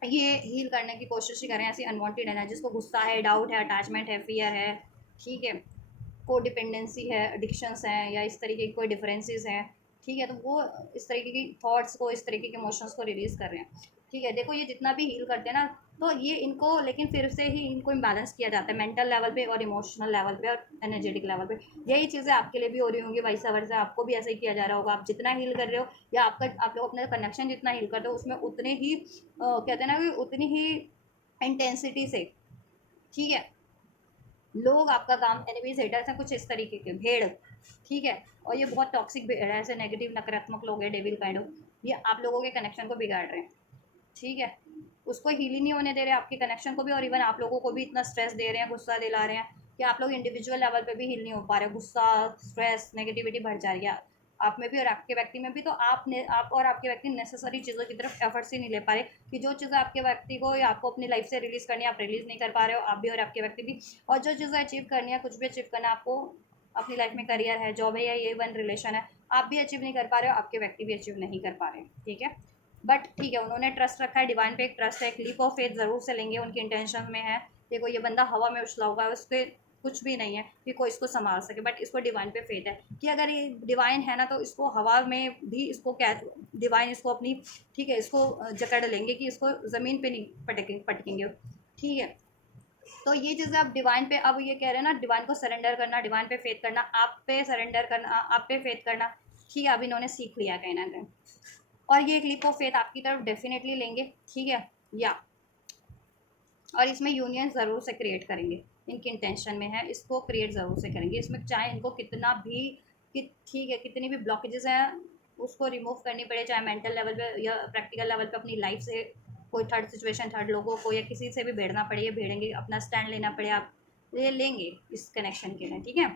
ये हील करने की कोशिश ही करें ऐसी अनवांटेड एनर्जीज को। गुस्सा है, डाउट है, अटैचमेंट है, फियर है, ठीक है, को डिपेंडेंसी है, एडिक्शंस हैं, या इस तरीके की कोई डिफरेंसेस हैं, ठीक है, तो वो इस तरीके की थॉट्स को, इस तरीके के इमोशंस को रिलीज़ कर रहे हैं। ठीक है, देखो ये जितना भी हील करते हैं ना, तो ये इनको लेकिन फिर से ही इनको इम्बैलेंस किया जाता है मेंटल लेवल पे और इमोशनल लेवल पे और एनर्जेटिक लेवल पे। यही चीज़ें आपके लिए भी हो रही होंगी, वैसा वर्सा आपको भी ऐसा ही किया जा रहा होगा। आप जितना हील कर रहे हो, या आप लोग अपना कनेक्शन जितना हील करते हो, उसमें उतने ही कहते हैं ना कि उतनी ही इंटेंसिटी से, ठीक है, लोग आपका काम, एनिमीज, हेटर्स हैं कुछ इस तरीके के भेड़, ठीक है। और ये बहुत टॉक्सिक भेड़ है, ऐसे नेगेटिव नकारात्मक लोग हैं, डेविल काइंड ऑफ, ये आप लोगों के कनेक्शन को बिगाड़ रहे हैं, ठीक है। उसको हील ही नहीं होने दे रहे आपके कनेक्शन को भी, और इवन आप लोगों को भी इतना स्ट्रेस दे रहे हैं, गुस्सा दिला रहे हैं कि आप लोग इंडिविजुअल लेवल पे भी हील नहीं हो पा रहे। गुस्सा, स्ट्रेस, नेगेटिविटी बढ़ जा रही है आप में भी और आपके व्यक्ति में भी। तो आप और आपके व्यक्ति नेसेसरी चीज़ों की तरफ एफर्ट्स ही नहीं ले पा रहे, कि जो चीज़ें आपके व्यक्ति को या आपको अपनी लाइफ से रिलीज़ करनी है, आप रिलीज़ नहीं कर पा रहे हो, आप भी और आपके व्यक्ति भी। और जो चीज़ें अचीव करनी है, कुछ भी अचीव करना है आपको अपनी लाइफ में, करियर है, जॉब है, या ये वन रिलेशन है, आप भी अचीव नहीं कर पा रहे हो, आपके व्यक्ति भी अचीव नहीं कर पा रहे, ठीक है। बट ठीक है, उन्होंने ट्रस्ट रखा है, डिवाइन पे एक ट्रस्ट है, एक लीप ऑफ फेथ ज़रूर से लेंगे, उनकी इंटेंशन में है। देखो ये बंदा हवा में उछला होगा, उसके कुछ भी नहीं है कि कोई इसको संभाल सके, बट इसको डिवाइन पे फेथ है कि अगर ये डिवाइन है ना, तो इसको हवा में भी इसको क्या, डिवाइन इसको अपनी, ठीक है, इसको जकड़ लेंगे कि इसको ज़मीन पे नहीं पटकेंगे, ठीक है। तो ये चीज़ें आप डिवाइन पे, अब ये कह रहे हैं ना, डिवाइन को सरेंडर करना, डिवाइन पे फेथ करना, आप पे सरेंडर करना, आप पे फेथ करना, ठीक है, अब इन्होंने सीख लिया कहीं ना कहीं। और ये एक लीप ऑफ फेथ आपकी तरफ डेफिनेटली लेंगे, ठीक है, या और इसमें यूनियन ज़रूर से क्रिएट करेंगे, इनकी इंटेंशन में है, इसको क्रिएट ज़रूर से करेंगे। इसमें चाहे इनको कितना भी कि ठीक है, कितनी भी ब्लॉकेजेस हैं उसको रिमूव करनी पड़े, चाहे मेंटल लेवल पे या प्रैक्टिकल लेवल पे, अपनी लाइफ से कोई थर्ड सिचुएशन, थर्ड लोगों को या किसी से भी भिड़ना पड़े, ये भिड़ेंगे, अपना स्टैंड लेना पड़े, आप ये लेंगे इस कनेक्शन के लिए, ठीक है।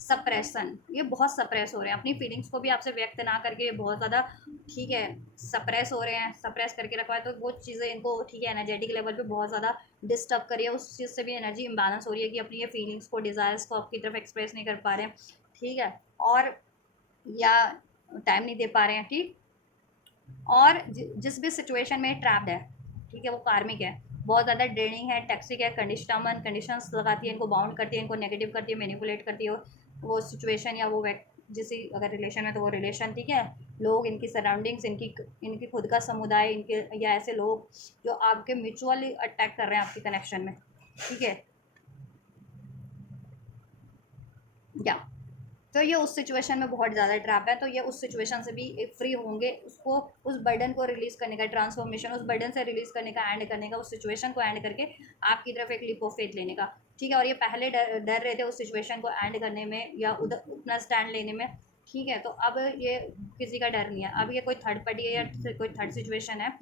सप्रेशन, ये बहुत सप्रेस हो रहे हैं, अपनी फीलिंग्स को भी आपसे व्यक्त ना करके ये बहुत ज़्यादा, ठीक है, सप्रेस हो रहे हैं, सप्रेस करके रखा है। तो वो चीज़ें इनको, ठीक है, एनर्जेटिक लेवल पे बहुत ज़्यादा डिस्टर्ब करिए, उस चीज़ से भी एनर्जी इम्बैलेंस हो रही है कि अपनी ये फीलिंग्स को, डिज़ायर्स को आपकी तरफ एक्सप्रेस नहीं कर पा रहे हैं, ठीक है, और या टाइम नहीं दे पा रहे हैं, ठीक। और जिस भी सिचुएशन में ट्रैप्ड है, ठीक है, वो कार्मिक है, बहुत ज़्यादा ड्रेनिंग है, टैक्सिक है, कंडीशंस लगाती है, इनको बाउंड करती है, इनको नेगेटिव करती है, मैनिपुलेट करती है वो सिचुएशन या वो जिस अगर रिलेशन है तो वो रिलेशन, ठीक है, लोग, इनकी सराउंडिंग्स, इनकी खुद का समुदाय, इनके या ऐसे लोग जो आपके म्यूचुअली अटैक कर रहे हैं आपके कनेक्शन में, ठीक है, या तो ये उस सिचुएशन में बहुत ज़्यादा ट्रैप है, तो ये उस सिचुएशन से भी फ्री होंगे, उसको, उस बर्डन को रिलीज़ करने का, ट्रांसफॉर्मेशन, उस बर्डन से रिलीज़ करने का, एंड करने का, उस सिचुएशन को एंड करके आपकी तरफ एक लीप ऑफ फेथ लेने का, ठीक है। और ये पहले डर रहे थे उस सिचुएशन को एंड करने में या उधर अपना स्टैंड लेने में, ठीक है, तो अब ये किसी का डर नहीं है। अब ये कोई थर्ड पार्टी है या कोई थर्ड सिचुएशन है,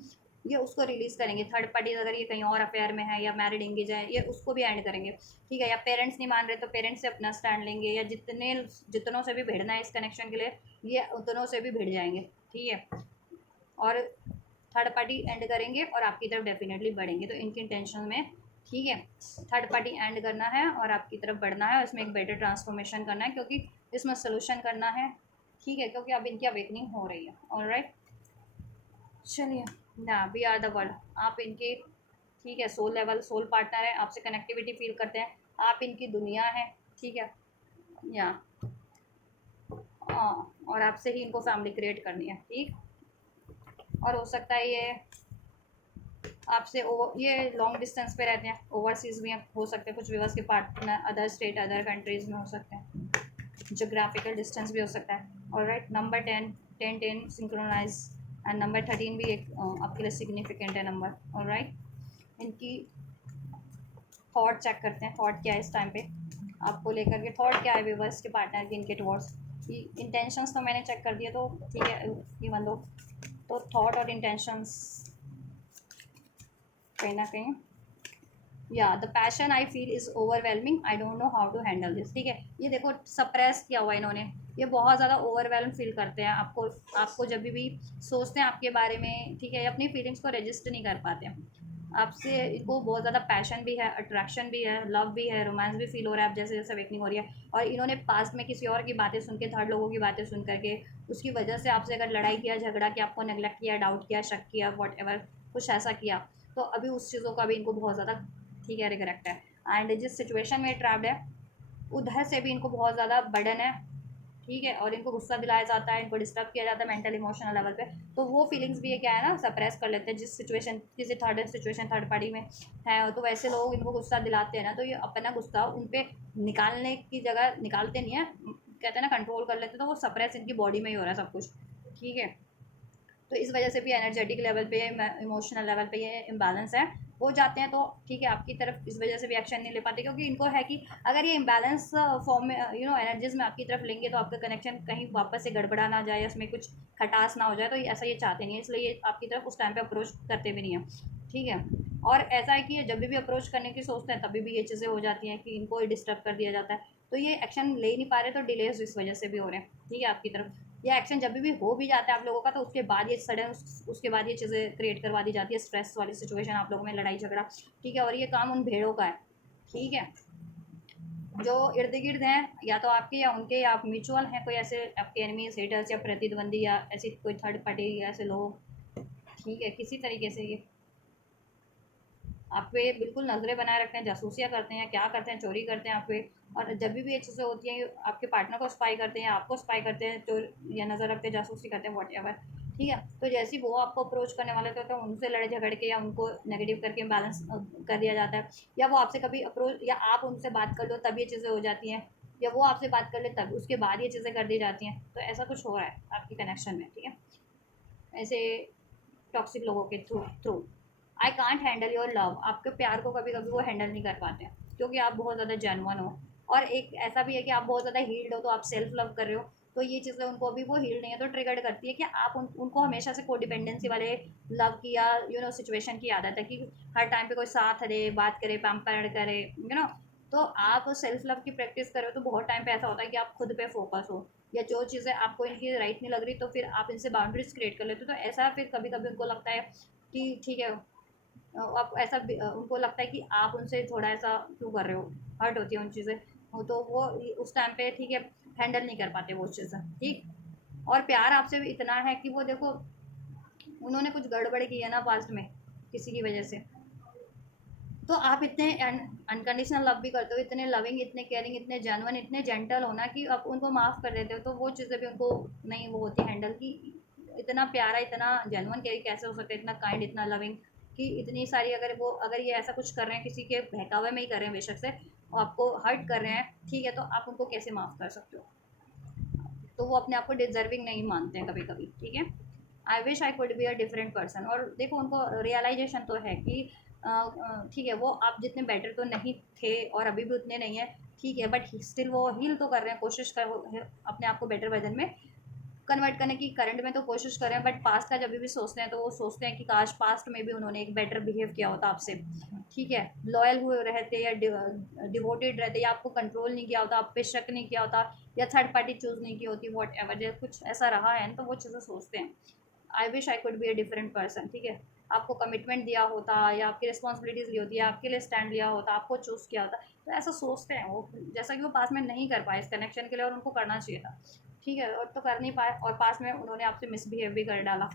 ये उसको रिलीज़ करेंगे। थर्ड पार्टी अगर ये कहीं और अफेयर में है या मैरिड एंगेज है, ये उसको भी एंड करेंगे, ठीक है। या पेरेंट्स नहीं मान रहे तो पेरेंट्स से अपना स्टैंड लेंगे, या जितनों से भी भिड़ना है इस कनेक्शन के लिए, ये उतनों से भी भिड़ जाएंगे, ठीक है। और थर्ड पार्टी एंड करेंगे और आपकी तरफ डेफिनेटली बढ़ेंगे, तो इनकी इंटेंशन में, ठीक है, थर्ड पार्टी एंड करना है और आपकी तरफ बढ़ना है, और इसमें एक बेटर ट्रांसफॉर्मेशन करना है, क्योंकि इसमें सोल्यूशन करना है, ठीक है, क्योंकि अब इनकी अवेकनिंग हो रही है। ऑलराइट, चलिए ना, वी आर द वर्ल्ड, आप इनके, ठीक है, सोल लेवल, सोल पार्टनर है, आपसे कनेक्टिविटी फील करते हैं, आप इनकी दुनिया है, ठीक है, या और आपसे ही इनको फैमिली क्रिएट करनी है, ठीक। और हो सकता है ये आपसे ये लॉन्ग डिस्टेंस पे रहते हैं, ओवरसीज़ भी हो सकते हैं, कुछ व्यूअर्स के partner other state, other countries में हो सकते हैं, जोग्राफिकल डिस्टेंस भी हो सकता है। Alright, number 10 synchronise, and number 13 भी एक आपके लिए सिग्निफिकेंट है नंबर। ऑलराइट, इनकी थॉट चेक करते हैं, थॉट क्या है इस टाइम पे आपको लेकर के, थॉट क्या है व्यूअर्स के पार्टनर की इनके टुवर्ड्स। इंटेंशंस तो मैंने चेक कर दिए, तो ठीक है, इवन दो, तो थॉट और इंटेंशंस कहीं ना कहीं, या the passion I feel is overwhelming, I don't know how to handle this, ठीक है। ये देखो सप्रेस किया हुआ इन्होंने, ये बहुत ज़्यादा ओवरवेलम फील करते हैं आपको जब भी सोचते हैं आपके बारे में, ठीक है, अपनी फीलिंग्स को रजिस्ट नहीं कर पाते हैं, आपसे इनको बहुत ज़्यादा पैशन भी है, अट्रैक्शन भी है, लव भी है, रोमांस भी फील हो रहा है आप जैसे जैसे अवेकनिंग हो रही है। और इन्होंने पास्ट में किसी और की बातें सुन के, थर्ड लोगों की बातें सुन करके, उसकी वजह से आपसे अगर लड़ाई किया, झगड़ा किया, आपको नेगलेक्ट किया, डाउट किया, शक किया, वॉट एवर कुछ ऐसा किया, तो अभी उस चीज़ों का भी इनको बहुत ज़्यादा, ठीक है, रिग्रेट है। एंड जिस सिचुएशन में ट्रैप्ड है उधर से भी इनको बहुत ज़्यादा बर्डन है, ठीक है, और इनको गुस्सा दिलाया जाता है, इनको डिस्टर्ब किया जाता है मेंटल इमोशनल लेवल पे। तो वो फीलिंग्स भी ये क्या है ना, सप्रेस कर लेते हैं जिस सिचुएशन, किसी थर्ड सिचुएशन, थर्ड पार्टी में है। तो वैसे लोग इनको गुस्सा दिलाते हैं ना, तो ये अपना गुस्सा उन पे निकालने की जगह निकालते नहीं है, कहते हैं ना कंट्रोल कर लेते हैं, तो वो सप्रेस इनकी बॉडी में ही हो रहा है सब कुछ, ठीक है। तो इस वजह से भी एनर्जेटिक लेवल पे, इमोशनल लेवल पे ये इम्बैलेंस है, हो जाते हैं। तो ठीक है, आपकी तरफ इस वजह से भी एक्शन नहीं ले पाते, क्योंकि इनको है कि अगर ये इम्बैलेंस फॉर्म में, एनर्जीज में आपकी तरफ लेंगे, तो आपका कनेक्शन कहीं वापस से गड़बड़ा ना जाए, उसमें कुछ खटास ना हो जाए, तो ऐसा ये चाहते नहीं है, इसलिए ये आपकी तरफ उस टाइम पे अप्रोच करते भी नहीं है, ठीक है। और ऐसा है कि ये जब भी अप्रोच करने की सोचते हैं तभी भी ये चीज़ें हो जाती हैं कि इनको डिस्टर्ब कर दिया जाता है, तो ये एक्शन ले नहीं पा रहे, तो डिलेज इस वजह से भी हो रहे हैं, ठीक है, आपकी तरफ। ये एक्शन जब भी हो भी जाता है आप लोगों का, तो उसके बाद ये सडन उसके बाद ये चीज़ें क्रिएट करवा दी जाती है, स्ट्रेस वाली सिचुएशन आप लोगों में, लड़ाई झगड़ा, ठीक है। और ये काम उन भेड़ों का है, ठीक है, जो इर्द गिर्द हैं, या तो आपके या उनके, या आप म्यूचुअल हैं, कोई ऐसे आपके एनिमीज, हेटर्स या प्रतिद्वंदी या ऐसी कोई थर्ड पार्टी या ऐसे लोग, ठीक है, किसी तरीके से ये आप पे बिल्कुल नज़रें बनाए रखते हैं, जासूसियाँ करते हैं, क्या करते हैं, चोरी करते हैं आप पे। और जब भी ये चीज़ें होती हैं, आपके पार्टनर को स्पाई करते हैं, आपको स्पाई करते हैं, चोर या नज़र रखते हैं, जासूसी करते हैं, वॉट एवर, ठीक है। तो जैसे ही वो आपको अप्रोच करने वाले होते हैं, तो उनसे लड़े झगड़ के या उनको नेगेटिव करके बैलेंस कर दिया जाता है, या वो आपसे कभी अप्रोच, या आप उनसे बात कर लो तब ये चीज़ें हो जाती हैं, या वो आपसे बात कर ले तब उसके बाद ये चीज़ें कर दी जाती हैं। तो ऐसा कुछ हो रहा है आपकी कनेक्शन में, ठीक है, ऐसे टॉक्सिक लोगों के through. I can't handle your love, आपके प्यार को कभी कभी वो हैंडल नहीं कर पाते हैं, क्योंकि आप बहुत ज़्यादा जेन्युइन हो। और एक ऐसा भी है कि आप बहुत ज़्यादा हील्ड हो, तो आप सेल्फ लव कर रहे हो, तो ये चीज़ें उनको अभी वो हील्ड नहीं है, तो ट्रिगर्ड करती है कि आप उनको हमेशा से कोडिपेंडेंसी वाले लव की या सिचुएशन की आदत है कि हर टाइम पे कोई साथ दे, बात करे, पैम्पर करे, तो आप सेल्फ लव की प्रैक्टिस करो, तो बहुत टाइम पे ऐसा होता है कि आप खुद पे फोकस हो, या जो चीज़ें आपको इनकी राइट नहीं लग रही, तो फिर आप इनसे बाउंड्रीज क्रिएट कर लेते हो। तो ऐसा फिर कभी कभी उनको लगता है कि ठीक है, आप ऐसा उनको लगता है कि आप उनसे थोड़ा ऐसा क्यों कर रहे हो, हर्ट होती है उन चीज़ें, तो वो उस टाइम पे, ठीक है, हैंडल नहीं कर पाते वो चीज़ें, ठीक। और प्यार आपसे भी इतना है कि वो देखो, उन्होंने कुछ गड़बड़ की है ना पास्ट में किसी की वजह से, तो आप इतने अनकंडीशनल लव भी करते हो, इतने लविंग, इतने केयरिंग, इतने जेन्युइन, इतने जेंटल हो ना, कि आप उनको माफ़ कर देते हो, तो वो चीज़ें भी उनको नहीं वो होती हैंडल की। इतना प्यारा, इतना जेन्युइन कैसे हो सकता है, इतना काइंड, इतना लविंग, कि इतनी सारी, अगर ये ऐसा कुछ कर रहे हैं, किसी के बहकावे में ही कर रहे हैं बेशक से, और आपको हर्ट कर रहे हैं, ठीक है, तो आप उनको कैसे माफ़ कर सकते हो। तो वो अपने आप को डिजर्विंग नहीं मानते हैं कभी कभी, ठीक है। I wish I could be a different person, और देखो उनको रियलाइजेशन तो है कि ठीक है, वो आप जितने बेटर तो नहीं थे, और अभी भी उतने नहीं है, ठीक है, बट स्टिल वो हील तो कर रहे हैं, कोशिश कर अपने आप को बेटर वर्जन में कन्वर्ट करने की, करंट में तो कोशिश कर रहे हैं, बट पास्ट का जब भी सोचते हैं, तो वो सोचते हैं कि काश पास्ट में भी उन्होंने एक बेटर बिहेव किया होता आपसे, ठीक है, लॉयल हुए रहते, या डिवोटेड रहते, या आपको कंट्रोल नहीं किया होता, आप पे शक नहीं किया होता, या थर्ड पार्टी चूज़ नहीं की होती, वॉट एवर, कुछ ऐसा रहा है, तो वो चीज़ें सोचते हैं। I wish I could be a different person, ठीक है, आपको कमिटमेंट दिया होता, या आपकी रिस्पॉन्सिबिलिटीज़ ली होती, या आपके लिए स्टैंड लिया होता, आपको चूज़ किया होता, तो ऐसा सोचते हैं वो, जैसा कि वो पास में नहीं कर पाए इस कनेक्शन के लिए, और उनको करना चाहिए था, ठीक है, और तो कर नहीं पाए, और पास में उन्होंने आपसे मिसबिहेव भी कर डाला,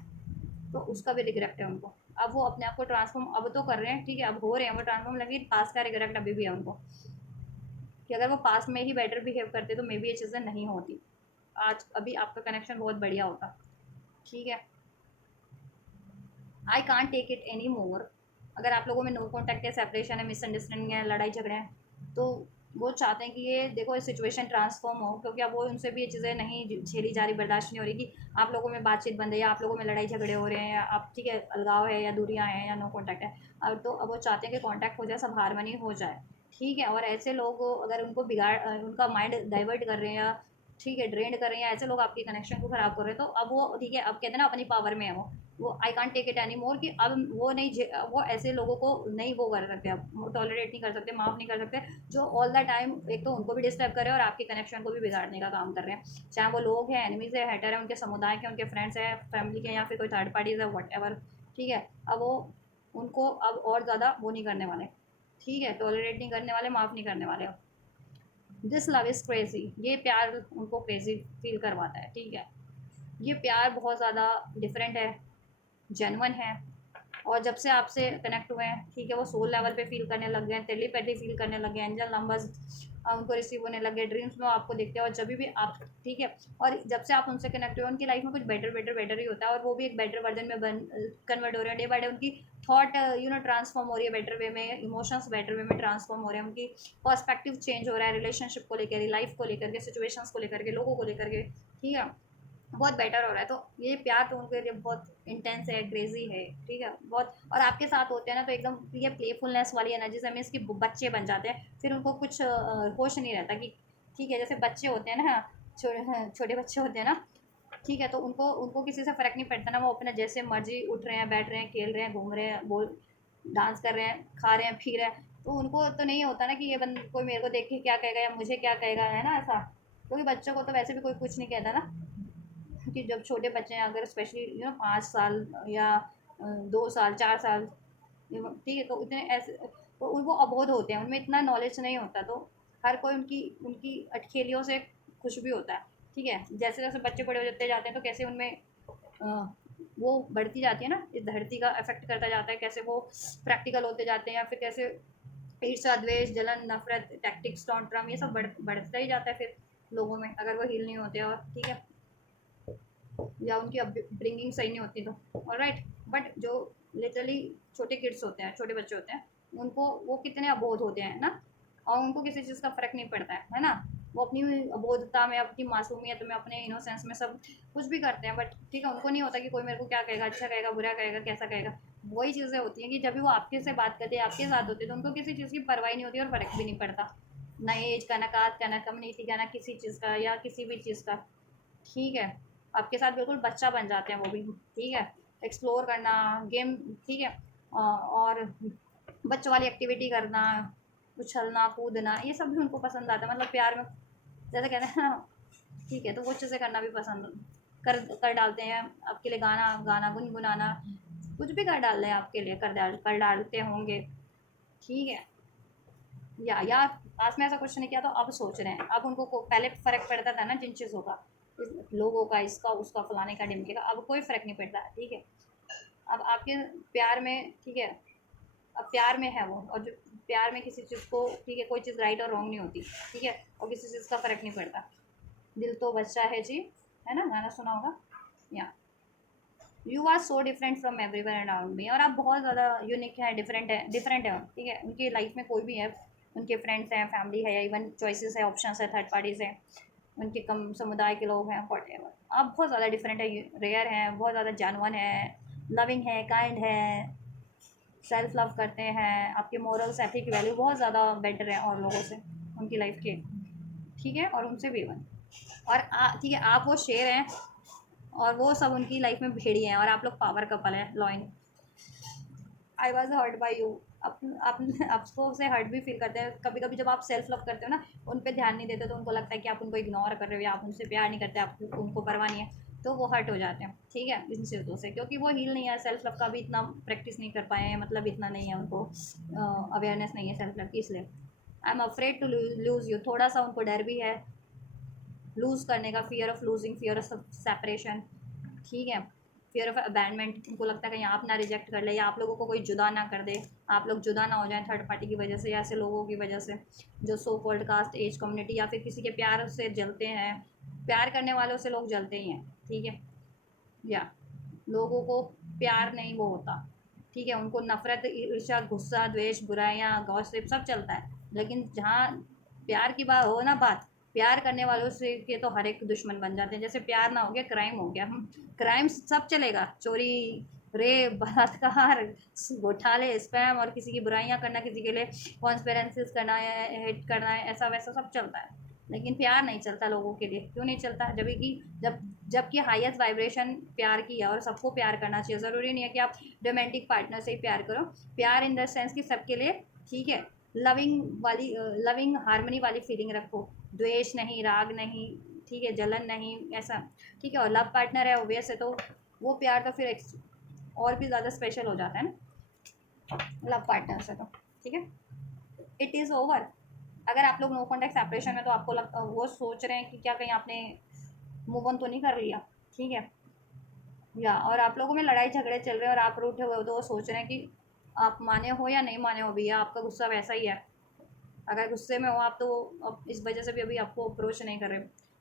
तो उसका भी रिग्रेट है उनको। अब वो अपने आप को ट्रांसफॉर्म अब तो कर रहे हैं, ठीक है, अब हो रहे हैं वो ट्रांसफॉर्म, लेकिन पास का रिग्रेट अभी भी है उनको, कि अगर वो पास में ही बेटर बिहेव करते, तो मे बी ये चीज़ें नहीं होती, आज अभी आपका कनेक्शन बहुत बढ़िया होता, ठीक है। I can't take it any more, अगर आप लोगों में नो कॉन्टैक्ट है, सेपरेशन है, मिसअंडरस्टैंडिंग है, लड़ाई झगड़े हैं, तो वो चाहते हैं कि ये देखो सिचुएशन ट्रांसफॉर्म हो, क्योंकि अब वो उनसे भी ये चीज़ें नहीं झेली जा रही, बर्दाश्त नहीं हो रही कि आप लोगों में बातचीत बंद है, या आप लोगों में लड़ाई झगड़े हो रहे हैं, या आप, ठीक है, अलगाव है, या दूरियाँ हैं, या नो कॉन्टैक्ट है। अब तो अब वो चाहते हैं कि कॉन्टैक्ट हो जाए, सब हारमनी हो जाए, ठीक है। और ऐसे लोग अगर उनको उनका माइंड डाइवर्ट कर रहे हैं, या ठीक है ड्रेंड कर रहे हैं, ऐसे लोग आपके कनेक्शन को ख़राब कर रहे हैं, तो अब वो, ठीक है, अब कहते हैं ना अपनी पावर में है वो I can't take it any more, कि अब वो नहीं वो ऐसे लोगों को नहीं वो कर सकते, अब टॉलरेट नहीं कर सकते, माफ़ नहीं कर सकते, जो ऑल द टाइम एक तो उनको भी डिस्टर्ब कर रहे हैं, और आपके कनेक्शन को भी बिगाड़ने का काम कर रहे हैं, चाहे वो लोग हैं, एनिमीज है, हेटर है, उनके समुदाय के, उनके फ्रेंड्स हैं, फैमिली के, या फिर कोई थर्ड पार्टीज है, वट एवर, ठीक है। अब वो उनको अब और ज़्यादा वो नहीं करने वाले, ठीक है, टॉलरेट नहीं करने वाले, माफ़ नहीं करने वाले अब। दिस लव इज़ क्रेज़ी, ये प्यार उनको क्रेज़ी फील करवाता है, ठीक है। ये प्यार बहुत ज़्यादा डिफरेंट है, जेन्युइन है, और जब से आपसे कनेक्ट हुए हैं, ठीक है, वो सोल लेवल पे फील करने लग गए हैं, टेलीपैथी फील करने लग गए हैं, एंजल नंबर्स उनको रिसीव होने लगे, ड्रीम्स में आपको दिखते हैं, और जब भी आप, ठीक है, और जब से आप उनसे कनेक्ट हुए, उनकी लाइफ में कुछ बेटर बेटर बेटर ही होता है, और वो भी एक बेटर वर्जन में कन्वर्ट हो रहे हैं डे बाय डे। उनकी थॉट ट्रांसफॉर्म हो रही है बेटर वे में, इमोशंस बेटर वे में ट्रांसफॉर्म हो रहे हैं, उनकी पर्सपेक्टिव चेंज हो रहा है रिलेशनशिप को लेकर, लाइफ को लेकर के, सिचुएशंस को लेकर के, लोगों को लेकर के, ठीक है, बहुत बेटर हो रहा है। तो ये प्यार तो उनके लिए बहुत इंटेंस है, क्रेजी है, ठीक है, बहुत। और आपके साथ होते हैं ना, तो एकदम ये प्लेफुलनेस वाली एनर्जी से हमें इसकी बच्चे बन जाते हैं, फिर उनको कुछ होश नहीं रहता कि, ठीक है, जैसे बच्चे होते हैं ना, छोटे बच्चे होते हैं ना, ठीक है, तो उनको उनको किसी से फ़र्क नहीं पड़ता ना, वो अपने जैसे मर्जी उठ रहे हैं, बैठ रहे हैं, खेल रहे हैं, घूम रहे हैं, बोल डांस कर रहे हैं, खा रहे हैं, पी रहे हैं, तो उनको तो नहीं होता ना कि ये बंद कोई मेरे को देख के क्या कहेगा या मुझे क्या कहेगा, है ना ऐसा। क्योंकि बच्चों को तो वैसे भी कोई कुछ नहीं कहता ना, कि जब छोटे बच्चे हैं, अगर स्पेशली 5 साल या 2 साल 4 साल, ठीक है, तो इतने ऐसे तो वो अबोध होते हैं, उनमें इतना नॉलेज नहीं होता, तो हर कोई उनकी उनकी अटखेलियों से खुश भी होता है, ठीक है। जैसे जैसे बच्चे बड़े हो जाते जाते हैं, तो कैसे उनमें अ, वो बढ़ती जाती है ना, इस धरती का इफेक्ट करता जाता है, कैसे वो प्रैक्टिकल होते जाते हैं, या फिर कैसे ईर्ष्या, द्वेष, जलन, नफरत, टैक्टिक्स, टॉन्ट्रम, ये सब बढ़ता ही जाता है फिर लोगों में, अगर वो हील नहीं होते, और ठीक है, या उनकी अपब्रिंगिंग सही नहीं होती, तो ऑलराइट। बट जो लिटरली छोटे किड्स होते हैं, छोटे बच्चे होते हैं, उनको वो कितने अबोध होते हैं ना, और उनको किसी चीज़ का फ़र्क नहीं पड़ता है ना। वो अपनी अबोधता में, अपनी मासूमियत में, अपने इनोसेंस में सब कुछ भी करते हैं, बट ठीक है, उनको नहीं होता कि कोई मेरे को क्या कहेगा, अच्छा कहेगा, बुरा कहेगा, कैसा कहेगा। वही चीज़ें होती हैं कि जब भी वो आपके से बात करते हैं, आपके साथ होते हैं, तो उनको किसी चीज़ की परवाह नहीं होती और फ़र्क भी नहीं पड़ता, ना एज का, ना कास्ट का, ना कम्युनिटी का, ना किसी चीज़ का या किसी भी चीज़ का, ठीक है। आपके साथ बिल्कुल बच्चा बन जाते हैं वो भी, ठीक है। एक्सप्लोर करना, गेम, ठीक है, और बच्चों वाली एक्टिविटी करना, उछलना कूदना, ये सब भी उनको पसंद आता है, मतलब प्यार में जैसे कहते हैं ना, ठीक है, तो वो चीज़ें करना भी पसंद कर डालते हैं आपके लिए, गाना गाना गुनगुनाना, कुछ भी कर डाल रहे हैं आपके लिए, कर डालते होंगे, ठीक है। या पास में ऐसा कुछ नहीं किया, तो अब सोच रहे हैं, अब उनको पहले फ़र्क पड़ता था ना जिन चीज़ों का, लोगों का, इसका उसका, फलाने का, ढिमके का, अब कोई फ़र्क नहीं पड़ता, ठीक है। अब आपके प्यार में, ठीक है, अब प्यार में है वो, और जो प्यार में किसी चीज़ को, ठीक है, कोई चीज़ राइट और रॉन्ग नहीं होती, ठीक है, और किसी चीज़ का फ़र्क नहीं पड़ता। दिल तो बच्चा है जी, है ना, गाना सुना होगा, या you are so different from everyone around me, और आप बहुत ज़्यादा यूनिक है, डिफरेंट है, ठीक है। उनकी लाइफ में कोई भी है, उनके फ्रेंड्स हैं, फैमिली है, या इवन चॉइसेस है, ऑप्शंस है, थर्ड पार्टीज हैं, उनके कम समुदाय के लोग हैं, वॉट एवर, आप बहुत ज़्यादा डिफरेंट है, रेयर हैं, बहुत ज़्यादा जानवन है, लविंग है, काइंड है, सेल्फ लव करते हैं, आपके मॉरल्स, एथिक, वैल्यू बहुत ज़्यादा बेटर है और लोगों से, उनकी लाइफ के, ठीक है, और उनसे भी इवन, और ठीक है, आप वो शेर हैं, और वो सब उनकी लाइफ में भेड़िए हैं, और आप लोग पावर कपल हैं, lion. I was hurt by you, आपको से हर्ट भी फील करते हैं कभी कभी, जब आप सेल्फ लव करते हो ना, उन पर ध्यान नहीं देते, तो उनको लगता है कि आप उनको इग्नोर कर रहे हो, या आप उनसे प्यार नहीं करते, आप उनको परवाह नहीं है, तो वो हर्ट हो जाते हैं, ठीक है, इन चीज़ों से, क्योंकि वो हील नहीं है, सेल्फ लव का भी इतना प्रैक्टिस नहीं कर पाए हैं, मतलब इतना नहीं है उनको, अवेयरनेस नहीं है सेल्फ लव की, इसलिए I am afraid to lose you, थोड़ा सा उनको डर भी है लूज़ करने का, fear of losing, fear of separation, ठीक है, फियर ऑफ अबैंडमेंट, उनको लगता है कहीं आप ना रिजेक्ट कर ले, या आप लोगों को कोई जुदा ना कर दे, आप लोग जुदा ना हो जाएं थर्ड पार्टी की वजह से, या ऐसे लोगों की वजह से जो so called caste, age, community, या फिर किसी के प्यार से जलते हैं, प्यार करने वालों से लोग जलते ही हैं, ठीक है, या लोगों को प्यार नहीं वो होता, ठीक है, उनको नफरत, ईर्ष्या, गुस्सा, द्वेष, बुराइयाँ, गॉसिप सब चलता है, लेकिन जहाँ प्यार की बात हो ना, बात प्यार करने वालों से के तो हर एक दुश्मन बन जाते हैं, जैसे प्यार ना हो गया क्राइम हो गया, हम क्राइम सब चलेगा, चोरी, रेप, बलात्कार, घोटाले, स्पैम, और किसी की बुराइयां करना, किसी के लिए कॉन्स्पेरेंसीज करना है, हेट करना है, ऐसा वैसा सब चलता है, लेकिन प्यार नहीं चलता लोगों के लिए, क्यों नहीं चलता, जब कि जबकि हाईएस्ट वाइब्रेशन प्यार की है, और सबको प्यार करना चाहिए, ज़रूरी नहीं है कि आप रोमांटिक पार्टनर से ही प्यार करो, प्यार इन द सेंस कि सबके लिए, ठीक है, लविंग हारमोनी वाली फीलिंग रखो, द्वेष नहीं, राग नहीं, ठीक है, जलन नहीं, ऐसा, ठीक है, और लव पार्टनर है ओबियस है, तो वो प्यार तो फिर और भी ज़्यादा स्पेशल हो जाता है ना, लव पार्टनर से, तो ठीक है, इट इज़ ओवर। अगर आप लोग नो कॉन्टैक्ट सेपरेशन में, तो आपको वो सोच रहे हैं कि क्या कहीं आपने मूव ऑन तो नहीं कर लिया, ठीक है, या और आप लोगों में लड़ाई झगड़े चल रहे हैं और आप रूठे हुए हो, तो वो सोच रहे हैं कि आप माने हो या नहीं माने हो, भैया आपका गुस्सा वैसा ही है। अगर गुस्से में हो आप, तो अब इस वजह से भी अभी आपको अप्रोच नहीं कर रहे।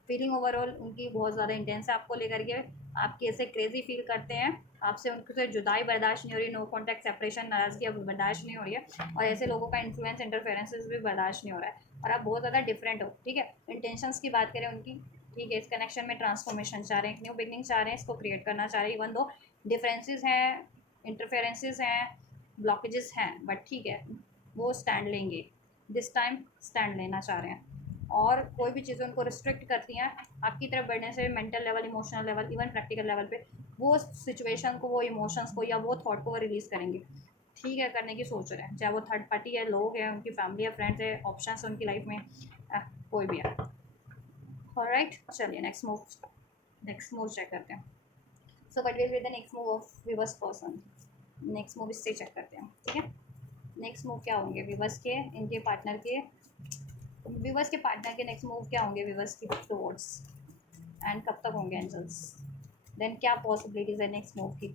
फीलिंग ओवरऑल उनकी बहुत ज़्यादा इंटेंस है आपको लेकर के, आप कैसे क्रेजी फील करते हैं, आपसे उनसे जुदाई बर्दाश्त नहीं हो रही, नो कॉन्टैक्ट सेपरेशन, नाराज़गी अब बर्दाश्त नहीं हो रही है, और ऐसे लोगों का इन्फ्लुएंस इंटरफेरेंसेस भी बर्दाश्त नहीं हो रहा है, और आप बहुत ज़्यादा डिफरेंट हो, ठीक है। इंटेंशंस की बात करें उनकी, ठीक है, इस कनेक्शन में ट्रांसफॉर्मेशन चाह रहे हैं, न्यू बिगनिंग चाह रहे हैं, इसको क्रिएट करना चाह रहे हैं, इवन दो डिफरेंसेस हैं, इंटरफेरेंसेस हैं, ब्लॉकेजेस हैं, बट ठीक है, वो स्टैंड लेंगे, दिस टाइम स्टैंड लेना चाह रहे हैं, और कोई भी चीज़ें उनको रिस्ट्रिक्ट करती हैं आपकी तरफ बढ़ने से, mental level, emotional level, even practical level पे, वो सिचुएशन को, वो इमोशंस को या वो थॉट को वो रिलीज़ करेंगे, ठीक है, करने की सोच रहे हैं, चाहे वो थर्ड पार्टी है, लोग हैं, उनकी फैमिली है, फ्रेंड्स है, ऑप्शंस है उनकी लाइफ में, कोई भी है। ऑलराइट, चलिए नेक्स्ट मूव चेक करते हैं। So but will be the next move of weavers person, next move इससे चेक करते हैं, ठीक है। नेक्स्ट मूव क्या होंगे विवर्स के, इनके पार्टनर के, विवर्स के पार्टनर के नेक्स्ट मूव क्या होंगे विवर्स की टुवर्ड्स, एंड कब तक होंगे एंजल्स, देन क्या पॉसिबिलिटीज है नेक्स्ट मूव की।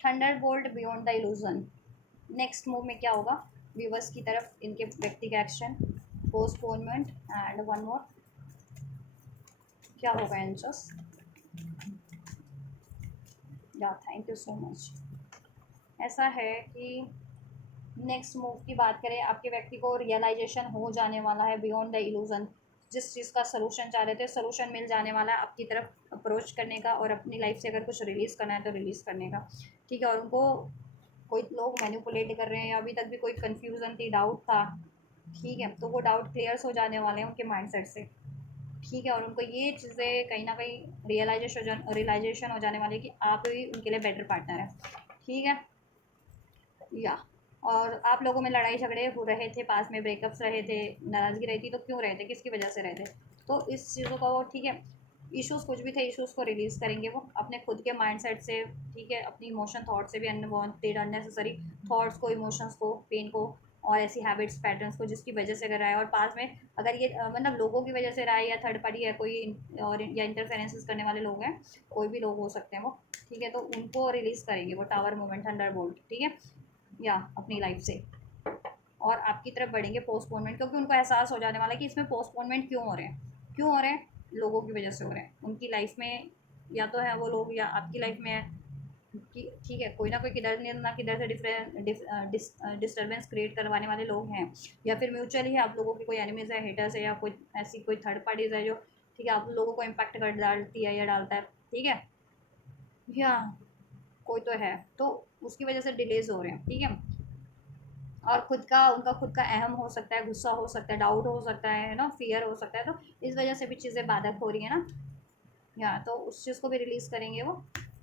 Thunder bolt beyond the illusion, next move में क्या होगा व्यूवर्स की तरफ, इनके व्यक्ति का action, postponement, and one more, क्या होगा आंसर्स। या थैंक यू सो मच। ऐसा है कि नेक्स्ट मूव की बात करें, आपके व्यक्ति को रियलाइजेशन हो जाने वाला है बियॉन्ड द इल्यूजन, जिस चीज़ का सोल्यूशन चाह रहे थे, सोल्यूशन मिल जाने वाला है आपकी तरफ अप्रोच करने का, और अपनी लाइफ से अगर कुछ रिलीज़ करना है तो रिलीज़ करने का, ठीक है। और उनको कोई लोग मैनिपुलेट कर रहे हैं, या अभी तक भी कोई कन्फ्यूज़न थी, डाउट था, ठीक है, तो वो डाउट क्लियर्स हो जाने वाले हैं उनके माइंडसेट से, ठीक है। और उनको ये चीज़ें कहीं ना कहीं रियलाइजेशन हो जाने वाली है कि आप ही उनके लिए बेटर पार्टनर है, ठीक है, या और आप लोगों में लड़ाई झगड़े हो रहे थे, पास में ब्रेकअप्स रहे थे, नाराज़गी रही थी, तो क्यों रहे थे, किसकी वजह से रहे थे, तो इस चीज़ों का वो, ठीक है, इश्यूज़ कुछ भी थे, इश्यूज़ को रिलीज़ करेंगे वो अपने खुद के माइंडसेट से, ठीक है, अपनी इमोशन थॉट से भी, अनवांटेड अननेसेसरी थॉट्स को, इमोशंस को, पेन को, और ऐसी हैबिट्स पैटर्न्स को जिसकी वजह से अगर रहा है, और पास में अगर ये मतलब लोगों की वजह से रहा है, या थर्ड पार्टी है कोई, और या इंटरफेरेंसेस करने वाले लोग हैं, कोई भी लोग हो सकते हैं वो, ठीक है, तो उनको रिलीज़ करेंगे वो टावर मोमेंट, थंडर बोल्ट, ठीक है, या अपनी लाइफ से, और आपकी तरफ बढ़ेंगे पोस्टपोनमेंट, क्योंकि उनको एहसास हो जाने वाला है कि इसमें पोस्टपोनमेंट क्यों हो रहे हैं, क्यों हो रहे हैं, लोगों की वजह से हो रहे हैं उनकी लाइफ में, या तो है वो लोग, या आपकी लाइफ में है कि, ठीक है, कोई ना कोई किधर ना किधर से डिस्टर्बेंस क्रिएट करवाने वाले लोग हैं, या फिर म्यूचुअली है, आप लोगों की कोई एनिमीज है, हेटर्स है, या कोई ऐसी कोई थर्ड पार्टीज है जो, ठीक है, आप लोगों को इम्पैक्ट कर डालती है या डालता है, ठीक है, या कोई तो है, तो उसकी वजह से डिलेज हो रहे हैं, ठीक है। और खुद का, उनका खुद का अहम हो सकता है, गुस्सा हो सकता है, डाउट हो सकता है ना, फियर हो सकता है, तो इस वजह से भी चीज़ें बाधक हो रही है ना, या तो उस चीज़ को भी रिलीज़ करेंगे वो,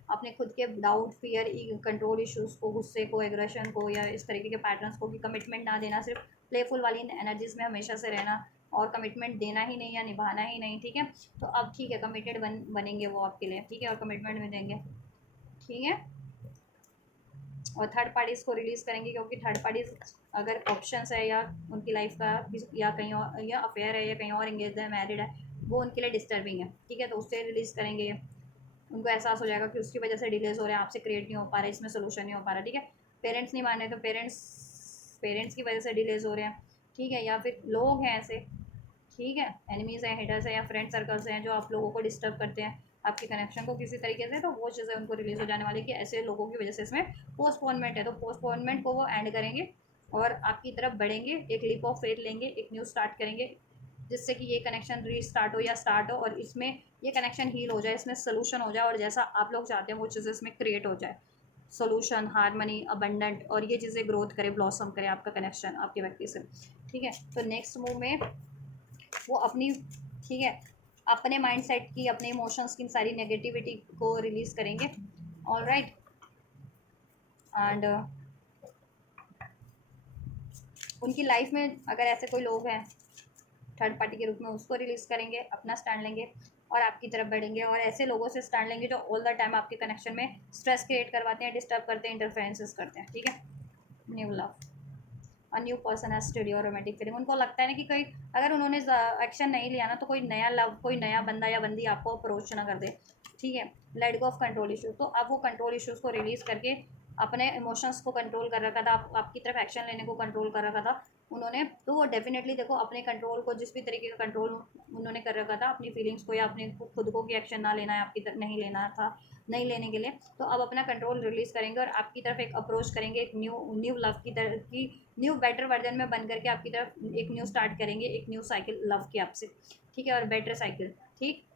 अपने खुद के डाउट, फियर, कंट्रोल इश्यूज़ को, गुस्से को, एग्रेशन को, या इस तरीके के पैटर्न्स को, कि कमिटमेंट ना देना, सिर्फ प्लेफुल वाली एनर्जीज में हमेशा से रहना, और कमिटमेंट देना ही नहीं या निभाना ही नहीं, ठीक है, तो अब ठीक है, कमिटेड बनेंगे वो आपके लिए, ठीक है, और कमिटमेंट भी देंगे, ठीक है। और थर्ड पार्टीज़ को रिलीज़ करेंगे, क्योंकि थर्ड पार्टीज़ अगर ऑप्शंस है, या उनकी लाइफ का, या कहीं और, या अफेयर है, या कहीं और इंगेज है, मैरिड है, वो उनके लिए डिस्टर्बिंग है, ठीक है, तो उससे रिलीज़ करेंगे, उनको एहसास हो जाएगा कि उसकी वजह से डिलेज हो रहे हैं, आपसे क्रिएट नहीं हो पा रहा है, इसमें सोल्यूशन नहीं हो पा रहा, ठीक है। पेरेंट्स नहीं मान रहे, तो पेरेंट्स की वजह से डिलेज हो रहे हैं, ठीक है, या फिर लोग हैं ऐसे, ठीक है, एनिमीज़ हैं, हेटर्स हैं, या फ्रेंड सर्कल्स हैं जो आप लोगों को डिस्टर्ब करते हैं, आपके कनेक्शन को किसी तरीके से, तो वो चीज़ें उनको रिलीज़ हो जाने वाली कि ऐसे लोगों की वजह से इसमें पोस्टपोनमेंट है, तो पोस्टपोनमेंट को वो एंड करेंगे, और आपकी तरफ बढ़ेंगे, एक लीप ऑफ फेथ लेंगे, एक न्यू स्टार्ट करेंगे, जिससे कि ये कनेक्शन रीस्टार्ट हो या स्टार्ट हो, और इसमें ये कनेक्शन हील हो जाए, इसमें सोल्यूशन हो जाए, और जैसा आप लोग चाहते हैं वो चीज़ें इसमें क्रिएट हो जाए, सोल्यूशन, हारमनी, अबंडेंट, और ये चीज़ें ग्रोथ करे, ब्लॉसम करे आपका कनेक्शन आपके व्यक्ति से, ठीक है। तो नेक्स्ट मूव में वो अपनी, ठीक है, अपने माइंडसेट की, अपने इमोशंस की सारी नेगेटिविटी को रिलीज़ करेंगे, ऑल राइट, एंड उनकी लाइफ में अगर ऐसे कोई लोग हैं, थर्ड पार्टी के रूप में उसको रिलीज़ करेंगे, अपना स्टैंड लेंगे और आपकी तरफ बढ़ेंगे। और ऐसे लोगों से स्टैंड लेंगे जो ऑल द टाइम आपके कनेक्शन में स्ट्रेस क्रिएट करवाते हैं, डिस्टर्ब करते हैं, इंटरफेरेंसेस करते हैं। ठीक है। New love, a new person has study और रोमांटिक फीलिंग। उनको लगता है ना कि कोई, अगर उन्होंने एक्शन नहीं लिया ना, तो कोई नया लव, कोई नया बंदा या बंदी आपको अप्रोच ना कर दे। ठीक है। Let go of control issues, तो अब वो कंट्रोल इशूज़ को रिलीज़ करके अपने इमोशंस को कंट्रोल कर रखा था, आपकी तरफ एक्शन लेने को कंट्रोल कर रखा था उन्होंने। तो वो डेफिनेटली देखो अपने कंट्रोल को, जिस भी तरीके का कंट्रोल उन्होंने कर रखा था अपनी फीलिंग्स को या अपने खुद को कि एक्शन ना लेना है आपकी तरफ, नहीं लेना था, नहीं लेने के लिए, तो अब अपना कंट्रोल रिलीज़ करेंगे और आपकी तरफ एक अप्रोच करेंगे, एक न्यू न्यू लव की तरह की, न्यू बेटर वर्जन में बन करके आपकी तरफ एक न्यू स्टार्ट करेंगे, एक न्यू साइकिल लव की आपसे। ठीक है। और बेटर साइकिल। ठीक।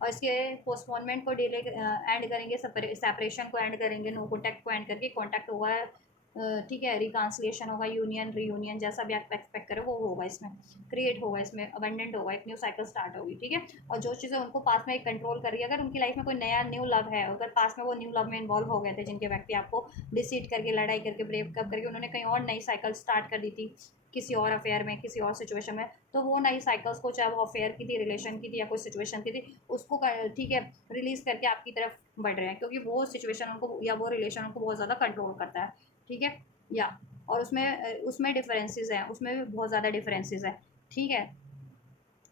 और इसके पोस्टपोनमेंट को डिले एंड करेंगे, सेपरेशन को एंड करेंगे, नो कॉन्टैक्ट को एंड करके कॉन्टैक्ट होगा। ठीक है। रिकांसलेशन होगा, यूनियन, रीयूनियन, जैसा भी आप एक्सपेक्ट करें वो होगा, इसमें क्रिएट होगा, इसमें अबंडेंट होगा, एक न्यू साइकिल स्टार्ट होगी। ठीक है। और जो चीज़ें उनको पास में कंट्रोल करिए, अगर उनकी लाइफ में कोई नया न्यू लव है, अगर पास में वो न्यू लव में इन्वॉल्व हो गए थे, जिनके व्यक्ति आपको डिसीट करके, लड़ाई करके, ब्रेकअप करके उन्होंने कहीं और नई साइकिल स्टार्ट कर दी थी किसी और अफेयर में, किसी और सिचुएशन में, तो वो नई साइकिल्स को, चाहे वो अफेयर की थी, रिलेशन की थी या कोई सिचुएशन की थी, उसको ठीक है रिलीज़ करके आपकी तरफ बढ़ रहे हैं, क्योंकि वो सिचुएशन उनको या वो रिलेशन उनको बहुत ज़्यादा कंट्रोल करता है। ठीक है। या और उसमें उसमें डिफरेंसेस हैं, उसमें भी बहुत ज़्यादा डिफरेंसेस हैं। ठीक है।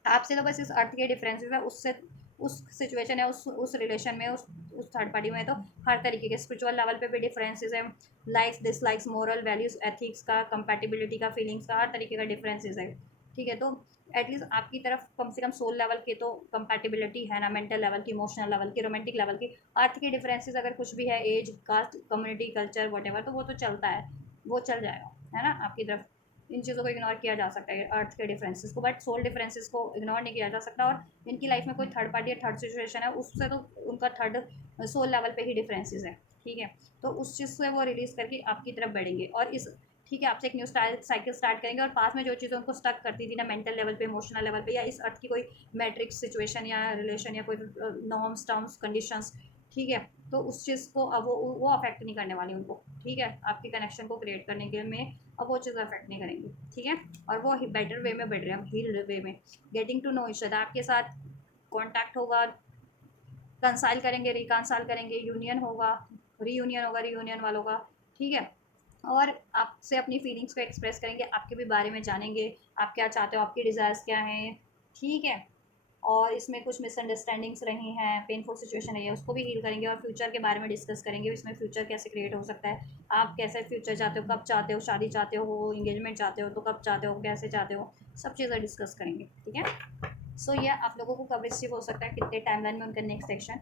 आपसे तो बस इस अर्थ के डिफरेंसेस है, उससे उस सिचुएशन है, उस रिलेशन में, उस थर्ड पार्टी में तो हर तरीके के स्पिरिचुअल लेवल पे भी डिफरेंसेस हैं, likes, dislikes, moral values, ethics का, कंपैटिबिलिटी का, फीलिंग्स का, हर तरीके का डिफरेंसेस है। ठीक है। तो एटलीस्ट आपकी तरफ कम से कम सोल लेवल के तो कंपैटिबिलिटी है ना, मेंटल लेवल की, इमोशनल लेवल की, रोमांटिक लेवल की। अर्थ के डिफरेंसेस अगर कुछ भी है, age, caste, community, culture, what तो वो तो चलता है, वो चल जाएगा, है ना आपकी तरफ। इन चीज़ों को इग्नोर किया जा सकता है, अर्थ के डिफरेंसेस को, बट सोल डिफरेंसेस को इग्नोर नहीं किया जा सकता। और इनकी लाइफ में कोई थर्ड पार्टी या थर्ड सिचुएशन है, उससे तो उनका थर्ड सोल लेवल पे ही डिफरेंसेस है। ठीक है। तो उस चीज़ से वो रिलीज़ करके आपकी तरफ बढ़ेंगे और इस, ठीक है, आपसे एक न्यू साइकिल स्टार्ट करेंगे। और पास में जो चीज़ें उनको स्टक करती थी ना, मेंटल लेवल पे, इमोशनल लेवल पे, या इस अर्थ की कोई मैट्रिक्स सिचुएशन या रिलेशन या कोई नॉर्म्स, टर्म्स, कंडीशंस, ठीक है, तो उस चीज़ को अब वो अफेक्ट नहीं करने वाली उनको। ठीक है। आपके कनेक्शन को क्रिएट करने के में अब वो चीज़ अफेक्ट नहीं करेंगी। ठीक है। और वो बेटर वे में बढ़ रहे हैं, हील्ड वे में, getting to know each other, आपके साथ कॉन्टैक्ट होगा, कंसाइल करेंगे, रिकंसाइल करेंगे, यूनियन होगा, रीयूनियन होगा, रीयूनियन वालों का। ठीक है। और आपसे अपनी फीलिंग्स को एक्सप्रेस करेंगे, आपके भी बारे में जानेंगे, आप क्या चाहते हो, आपके डिज़ायर्स क्या हैं। ठीक है। और इसमें कुछ मिसअंडरस्टैंडिंग्स रही हैं, पेनफुल सिचुएशन है, उसको भी हील करेंगे और फ्यूचर के बारे में डिस्कस करेंगे, इसमें फ्यूचर कैसे क्रिएट हो सकता है, आप कैसे फ्यूचर चाहते हो, कब चाहते हो, शादी चाहते हो, इंगेजमेंट चाहते हो, तो कब चाहते हो, कैसे चाहते हो, सब चीज़ें डिस्कस करेंगे। ठीक है। सो ये आप लोगों को कब रिसीव हो सकता है, कितने टाइमलाइन में उनका नेक्स्ट सेक्शन,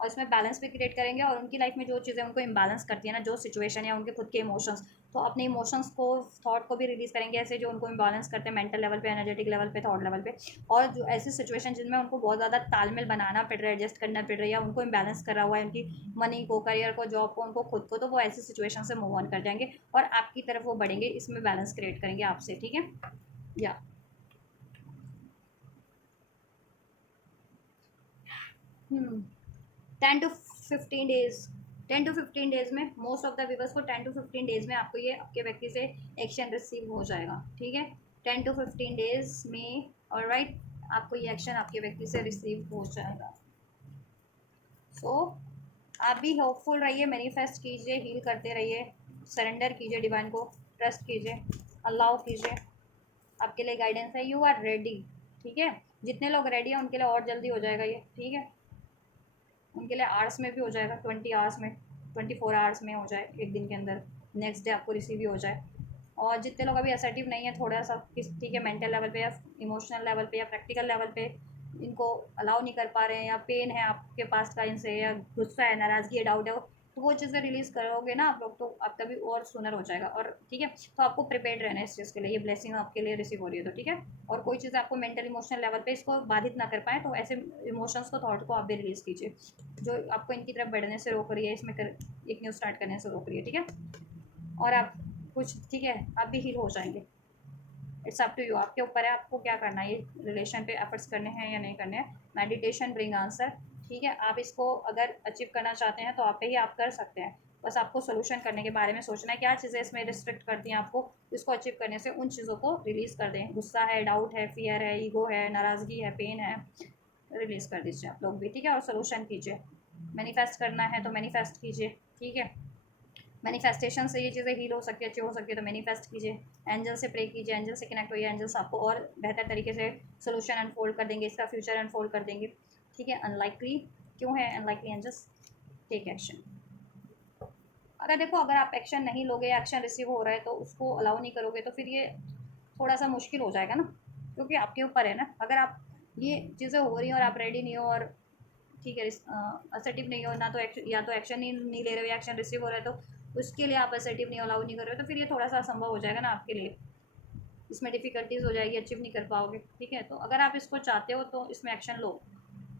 और इसमें बैलेंस भी क्रिएट करेंगे। और उनकी लाइफ में जो चीज़ें उनको इम्बैलेंस करती है ना, जो सिचुएशन या उनके खुद के इमोशंस, तो अपने इमोशंस को, थॉट को भी रिलीज़ करेंगे, ऐसे जो उनको इम्बैलेंस करते हैं मेंटल लेवल पे, एनर्जेटिक लेवल पे, थॉट लेवल पे। और जो ऐसी सिचुएशन जिनमें उनको बहुत ज़्यादा तालमेल बनाना पड़ रहा है, एडजस्ट करना पड़ रहा है, या उनको इम्बैलेंस करा हुआ है उनकी मनी को, करियर को, जॉब को, उनको खुद को, तो वो ऐसी सिचुएशन से मूव ऑन कर जाएंगे और आपकी तरफ वो बढ़ेंगे, इसमें बैलेंस क्रिएट करेंगे आपसे। ठीक है। या 10 to 15 डेज, 10 to 15 डेज में, मोस्ट ऑफ द व्यूवर्स को 10 to 15 डेज में आपको ये आपके व्यक्ति से एक्शन रिसीव हो जाएगा। ठीक है। 10 to 15 डेज में, और राइट, आपको ये एक्शन आपके व्यक्ति से रिसीव हो जाएगा। सो आप भी होपफुल रहिए, मैनिफेस्ट कीजिए, हील करते रहिए, सरेंडर कीजिए, डिवाइन को ट्रस्ट कीजिए, अलाउ कीजिए, आपके लिए गाइडेंस है, यू आर रेडी। ठीक है। जितने लोग रेडी हैं उनके लिए और जल्दी हो जाएगा ये। ठीक है। उनके लिए आवर्स में भी हो जाएगा, 20 आवर्स में, 24 आवर्स में हो जाए, एक दिन के अंदर नेक्स्ट डे आपको रिसीव भी हो जाए। और जितने लोग अभी असर्टिव नहीं है, थोड़ा सा ठीक है, मेंटल लेवल पे या इमोशनल लेवल पे या प्रैक्टिकल लेवल पे इनको अलाउ नहीं कर पा रहे हैं, या पेन है आपके पास का इनसे, या गुस्सा है, नाराज़गी है, डाउट है, तो वो चीज़ें रिलीज़ करोगे ना आप लोग, तो आपका भी और सुनर हो जाएगा। और ठीक है, तो आपको प्रिपेयर्ड रहना है इस चीज़ के लिए, ये ब्लेसिंग आपके लिए रिसीव हो रही है तो ठीक है। और कोई चीज़ आपको मेंटल इमोशनल लेवल पे इसको बाधित ना कर पाए, तो ऐसे इमोशंस को, थॉट को आप भी रिलीज़ कीजिए जो आपको इनकी तरफ बढ़ने से रोक रही है, इसमें एक न्यू स्टार्ट करने से रोक रही है। ठीक है। और आप कुछ, ठीक है, आप भी हील हो जाएंगे। इट्स अप टू यू, आपके ऊपर है आपको क्या करना है, ये रिलेशन पे एफर्ट्स करने हैं या नहीं करने हैं। Meditation bring answer. ठीक है। आप इसको अगर अचीव करना चाहते हैं तो आप पे ही आप कर सकते हैं, बस आपको सोल्यूशन करने के बारे में सोचना है, क्या चीज़ें इसमें रिस्ट्रिक्ट करती हैं आपको इसको अचीव करने से, उन चीज़ों को रिलीज़ कर दें। गुस्सा है, डाउट है, फियर है, ईगो है, नाराज़गी है, पेन है, रिलीज़ कर दीजिए आप लोग भी, ठीक है। और सोल्यूशन कीजिए। मैनिफेस्ट करना है तो मैनिफेस्ट कीजिए, ठीक है। मैनिफेस्टेशन से ये चीज़ें हील हो सकती है, अच्छी हो सकती है, तो मैनिफेस्ट कीजिए। एंजल से प्रे कीजिए, एंजल से कनेक्ट होइए, एंजल्स आपको और बेहतर तरीके से सोल्यूशन अनफोल्ड कर देंगे, इसका फ्यूचर अनफोल्ड कर देंगे, ठीक है। अनलाइकली क्यों है अनलाइकली एंजल्स? Take action. अगर देखो, अगर आप एक्शन नहीं लोगे या एक्शन रिसीव हो रहा है तो उसको अलाउ नहीं करोगे तो फिर ये थोड़ा सा मुश्किल हो जाएगा ना, क्योंकि आपके ऊपर है ना। अगर आप ये चीज़ें हो रही हैं और आप रेडी नहीं हो और ठीक है असर्टिव नहीं हो ना, तो या तो एक्शन ही नहीं ले रहे हो या एक्शन रिसीव हो रहा है तो उसके लिए आप असर्टिव नहीं अलाउ नहीं कर रहे हो, तो फिर ये थोड़ा सा असंभव हो जाएगा ना आपके लिए। इसमें डिफ़िकल्टीज हो जाएगी, अचीव नहीं कर पाओगे, ठीक है। तो अगर आप इसको चाहते हो तो इसमें एक्शन लो,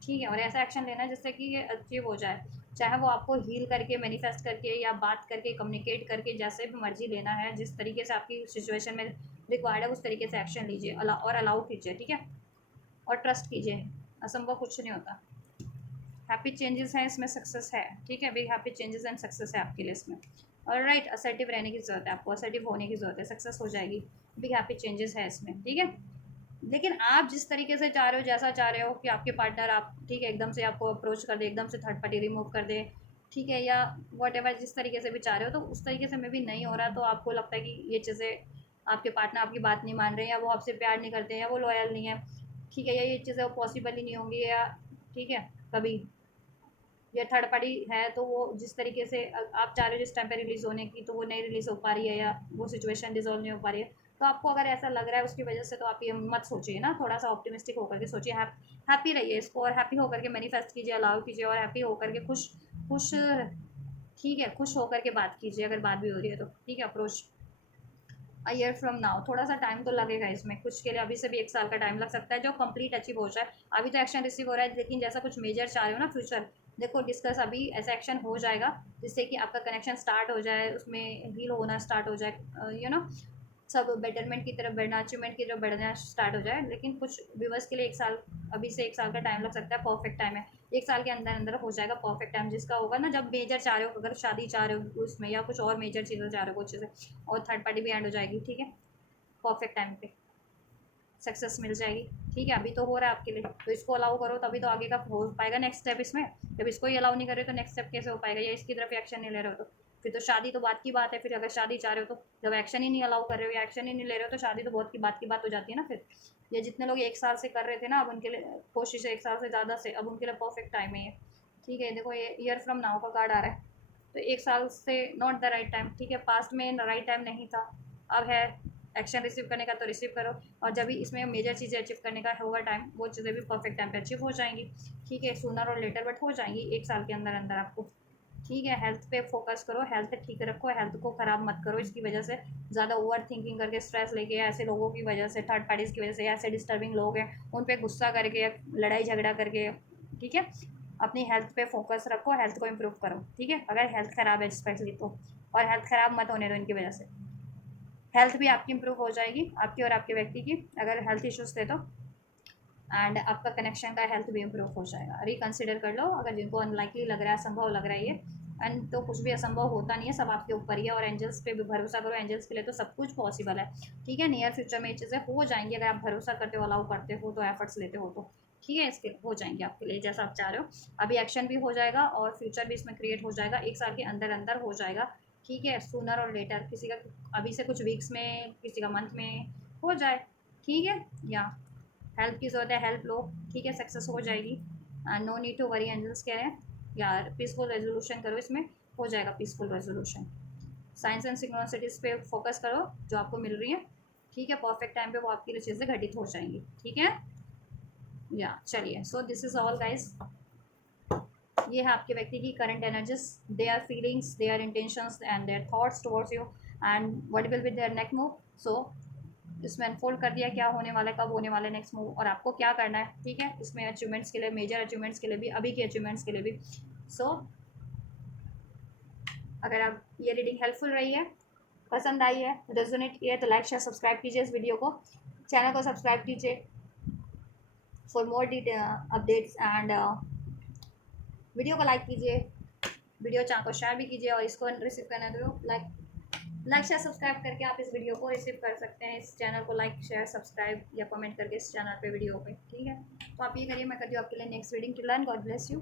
ठीक है। और ऐसा एक्शन लेना है जिससे कि ये अचीव हो जाए, चाहे वो आपको हील करके, मैनिफेस्ट करके या बात करके, कम्युनिकेट करके, जैसे भी मर्जी लेना है, जिस तरीके से आपकी सिचुएशन में रिक्वायर्ड है उस तरीके से एक्शन लीजिए और अलाउ कीजिए, ठीक है। और ट्रस्ट कीजिए, असंभव कुछ नहीं होता। हैप्पी चेंजेस है इसमें, सक्सेस है, ठीक है। Big happy changes and success है आपके लिए इसमें। और राइट, असर्टिव रहने की ज़रूरत है आपको, असर्टिव होने की ज़रूरत है, सक्सेस हो जाएगी। बिग हैप्पी चेंजेस है इसमें, ठीक है। लेकिन आप जिस तरीके से चाह रहे हो, जैसा चाह रहे हो कि आपके पार्टनर आप ठीक है एकदम से आपको अप्रोच कर दे, एकदम से थर्ड पार्टी रिमूव कर दे, ठीक है, या वट एवर जिस तरीके से भी चाह रहे हो, तो उस तरीके से में भी नहीं हो रहा, तो आपको लगता है कि ये चीज़ें आपके पार्टनर आपकी बात नहीं मान रहे हैं, या वो आपसे प्यार नहीं करते हैं, या वो लॉयल नहीं है, ठीक है, या ये चीज़ें पॉसिबल ही नहीं होंगी, या ठीक है कभी या थर्ड पार्टी है तो वो जिस तरीके से आप चाह रहे हो जिस टाइम पे रिलीज़ होने की, तो वो नहीं रिलीज़ हो पा रही है, या वो सिचुएशन डिजोल्व नहीं हो पा रही है। तो आपको अगर ऐसा लग रहा है उसकी वजह से, तो आप ये मत सोचिए ना, थोड़ा सा ऑप्टिमिस्टिक होकर के सोचिए, हैप्पी रहिए इसको, और हैप्पी होकर के मैनिफेस्ट कीजिए, अलाउ कीजिए, और हैप्पी होकर के खुश खुश ठीक है, खुश होकर के बात कीजिए, अगर बात भी हो रही है तो, ठीक है। Approach a year from now, थोड़ा सा टाइम तो लगेगा इसमें, कुछ के लिए अभी से भी 1 साल का टाइम लग सकता है, जो कंप्लीट अचीव हो जाए। अभी तो एक्शन रिसीव हो रहा है, लेकिन जैसा कुछ मेजर चाह रहे हो ना फ्यूचर, देखो डिस्कस अभी ऐसा एक्शन हो जाएगा जिससे कि आपका कनेक्शन स्टार्ट हो जाए, उसमें हील होना स्टार्ट हो जाए, सब बेटरमेंट की तरफ बढ़ना, अचीवमेंट की तरफ बढ़ना स्टार्ट हो जाए। लेकिन कुछ व्यूवर्स के लिए 1 साल, अभी से 1 साल का टाइम लग सकता है, परफेक्ट टाइम है। 1 साल के अंदर अंदर हो जाएगा परफेक्ट टाइम, जिसका होगा ना, जब मेजर चाह रहे हो, अगर शादी चाह रहे हो उसमें, या कुछ और मेजर चीज़ें चाह रहे हो, कुछ चीज़ें, और थर्ड पार्टी भी एंड हो जाएगी, ठीक है। परफेक्ट टाइम पे सक्सेस मिल जाएगी, ठीक है। अभी तो हो रहा है आपके लिए, तो इसको अलाउ करो, तभी तो आगे का हो पाएगा नेक्स्ट स्टेप इसमें। जब इसको ही अलाउ नहीं कर रहे तो नेक्स्ट स्टेप कैसे हो पाएगा, या इसकी तरफ एक्शन नहीं ले रहे हो तो फिर तो शादी तो बात की बात है। फिर अगर शादी चाह रहे हो तो जब एक्शन ही नहीं अलाउ कर रहे हो या एक्शन ही नहीं ले रहे हो, तो शादी तो बहुत की बात हो जाती है ना फिर। ये जितने लोग 1 साल से कर रहे थे ना, अब उनके लिए कोशिश है 1 साल से ज़्यादा से, अब उनके लिए परफेक्ट टाइम है ये, ठीक है। देखो ये ईयर फ्रॉम नाउ का कार्ड आ रहा है, तो 1 साल से नॉट द राइट टाइम, ठीक है। पास्ट में राइट टाइम नहीं था, अब है। एक्शन रिसीव करने का तो रिसीव करो, और जब भी इसमें मेजर चीज़ें अचीव करने का होगा टाइम, वो चीज़ें भी परफेक्ट टाइम पे अचीव हो जाएंगी, ठीक है। सूनर और लेटर बट हो जाएंगी 1 साल के अंदर अंदर आपको, ठीक है। हेल्थ पे फोकस करो, हेल्थ ठीक रखो, हेल्थ को ख़राब मत करो इसकी वजह से, ज़्यादा ओवर थिंकिंग करके, स्ट्रेस लेके, ऐसे लोगों की वजह से, थर्ड पार्टीज़ की वजह से, ऐसे डिस्टर्बिंग लोग हैं उन पर गुस्सा करके, लड़ाई झगड़ा करके, ठीक है। अपनी हेल्थ पे फोकस रखो, हेल्थ को इम्प्रूव करो, ठीक है। अगर हेल्थ ख़राब है स्पेशली तो, और हेल्थ ख़राब मत होने दो इनकी वजह से। हेल्थ भी आपकी इम्प्रूव हो जाएगी, आपकी और आपके व्यक्ति की, अगर हेल्थ इश्यूज़ थे तो। एंड आपका कनेक्शन का हेल्थ भी इम्प्रूव हो जाएगा। रिकंसिडर कर लो, अगर जिनको अनलाइकली लग रहा है, असंभव लग रहा है ये, एंड तो कुछ भी असंभव होता नहीं है, सब आपके ऊपर ही है। और एंजल्स पे भी भरोसा करो, एंजल्स के लिए तो सब कुछ पॉसिबल है, ठीक है। नियर फ्यूचर में ये चीज़ें हो जाएंगी, अगर आप भरोसा करते हो, अलाउ करते हो, तो एफर्ट्स लेते हो तो, ठीक है। इसके हो जाएंगे आपके लिए जैसा आप चाह रहे हो। अभी एक्शन भी हो जाएगा और फ्यूचर भी इसमें क्रिएट हो जाएगा, 1 साल के अंदर अंदर हो जाएगा, ठीक है। सूनर और लेटर, किसी का अभी से कुछ वीक्स में, किसी का मंथ में हो जाए, ठीक है। या हेल्प की ज़रूरत है, हेल्प लो, ठीक है, सक्सेस हो जाएगी। No need to worry, angels कह रहे हैं यार, पीसफुल रेजोल्यूशन करो, इसमें हो जाएगा peaceful resolution. Science and synchronicities पे फोकस करो जो आपको मिल रही है, ठीक है। परफेक्ट टाइम पे वो आपकी लिए चीज़ें घटित हो जाएंगी, ठीक है। या चलिए, so this is all guys. ये है आपके व्यक्ति की current energies, their feelings, their intentions and their thoughts towards you, and what will be their next move. So इसमें अनफोल्ड कर दिया क्या होने वाला है, कब होने वाला है नेक्स्ट मूव, और आपको क्या करना है, ठीक है। इसमें अचीवमेंट्स के लिए, मेजर अचीवमेंट्स के लिए भी, अभी के अचीवमेंट्स के लिए भी। सो अगर आप ये रीडिंग हेल्पफुल रही है, पसंद आई है, रेजोनेट किया है, तो लाइक शेयर सब्सक्राइब कीजिए इस वीडियो को, चैनल को सब्सक्राइब कीजिए for more updates, and video को लाइक कीजिए, वीडियो चाहो को शेयर भी कीजिए, और इसको रिसीव करना है तो लाइक शेयर सब्सक्राइब करके आप इस वीडियो को रिसीव कर सकते हैं। इस चैनल को लाइक शेयर सब्सक्राइब या कमेंट करके इस चैनल पे वीडियो पे, ठीक है। तो आप ये करिए, मैं करती हूँ आपके लिए next reading. Till then God bless you.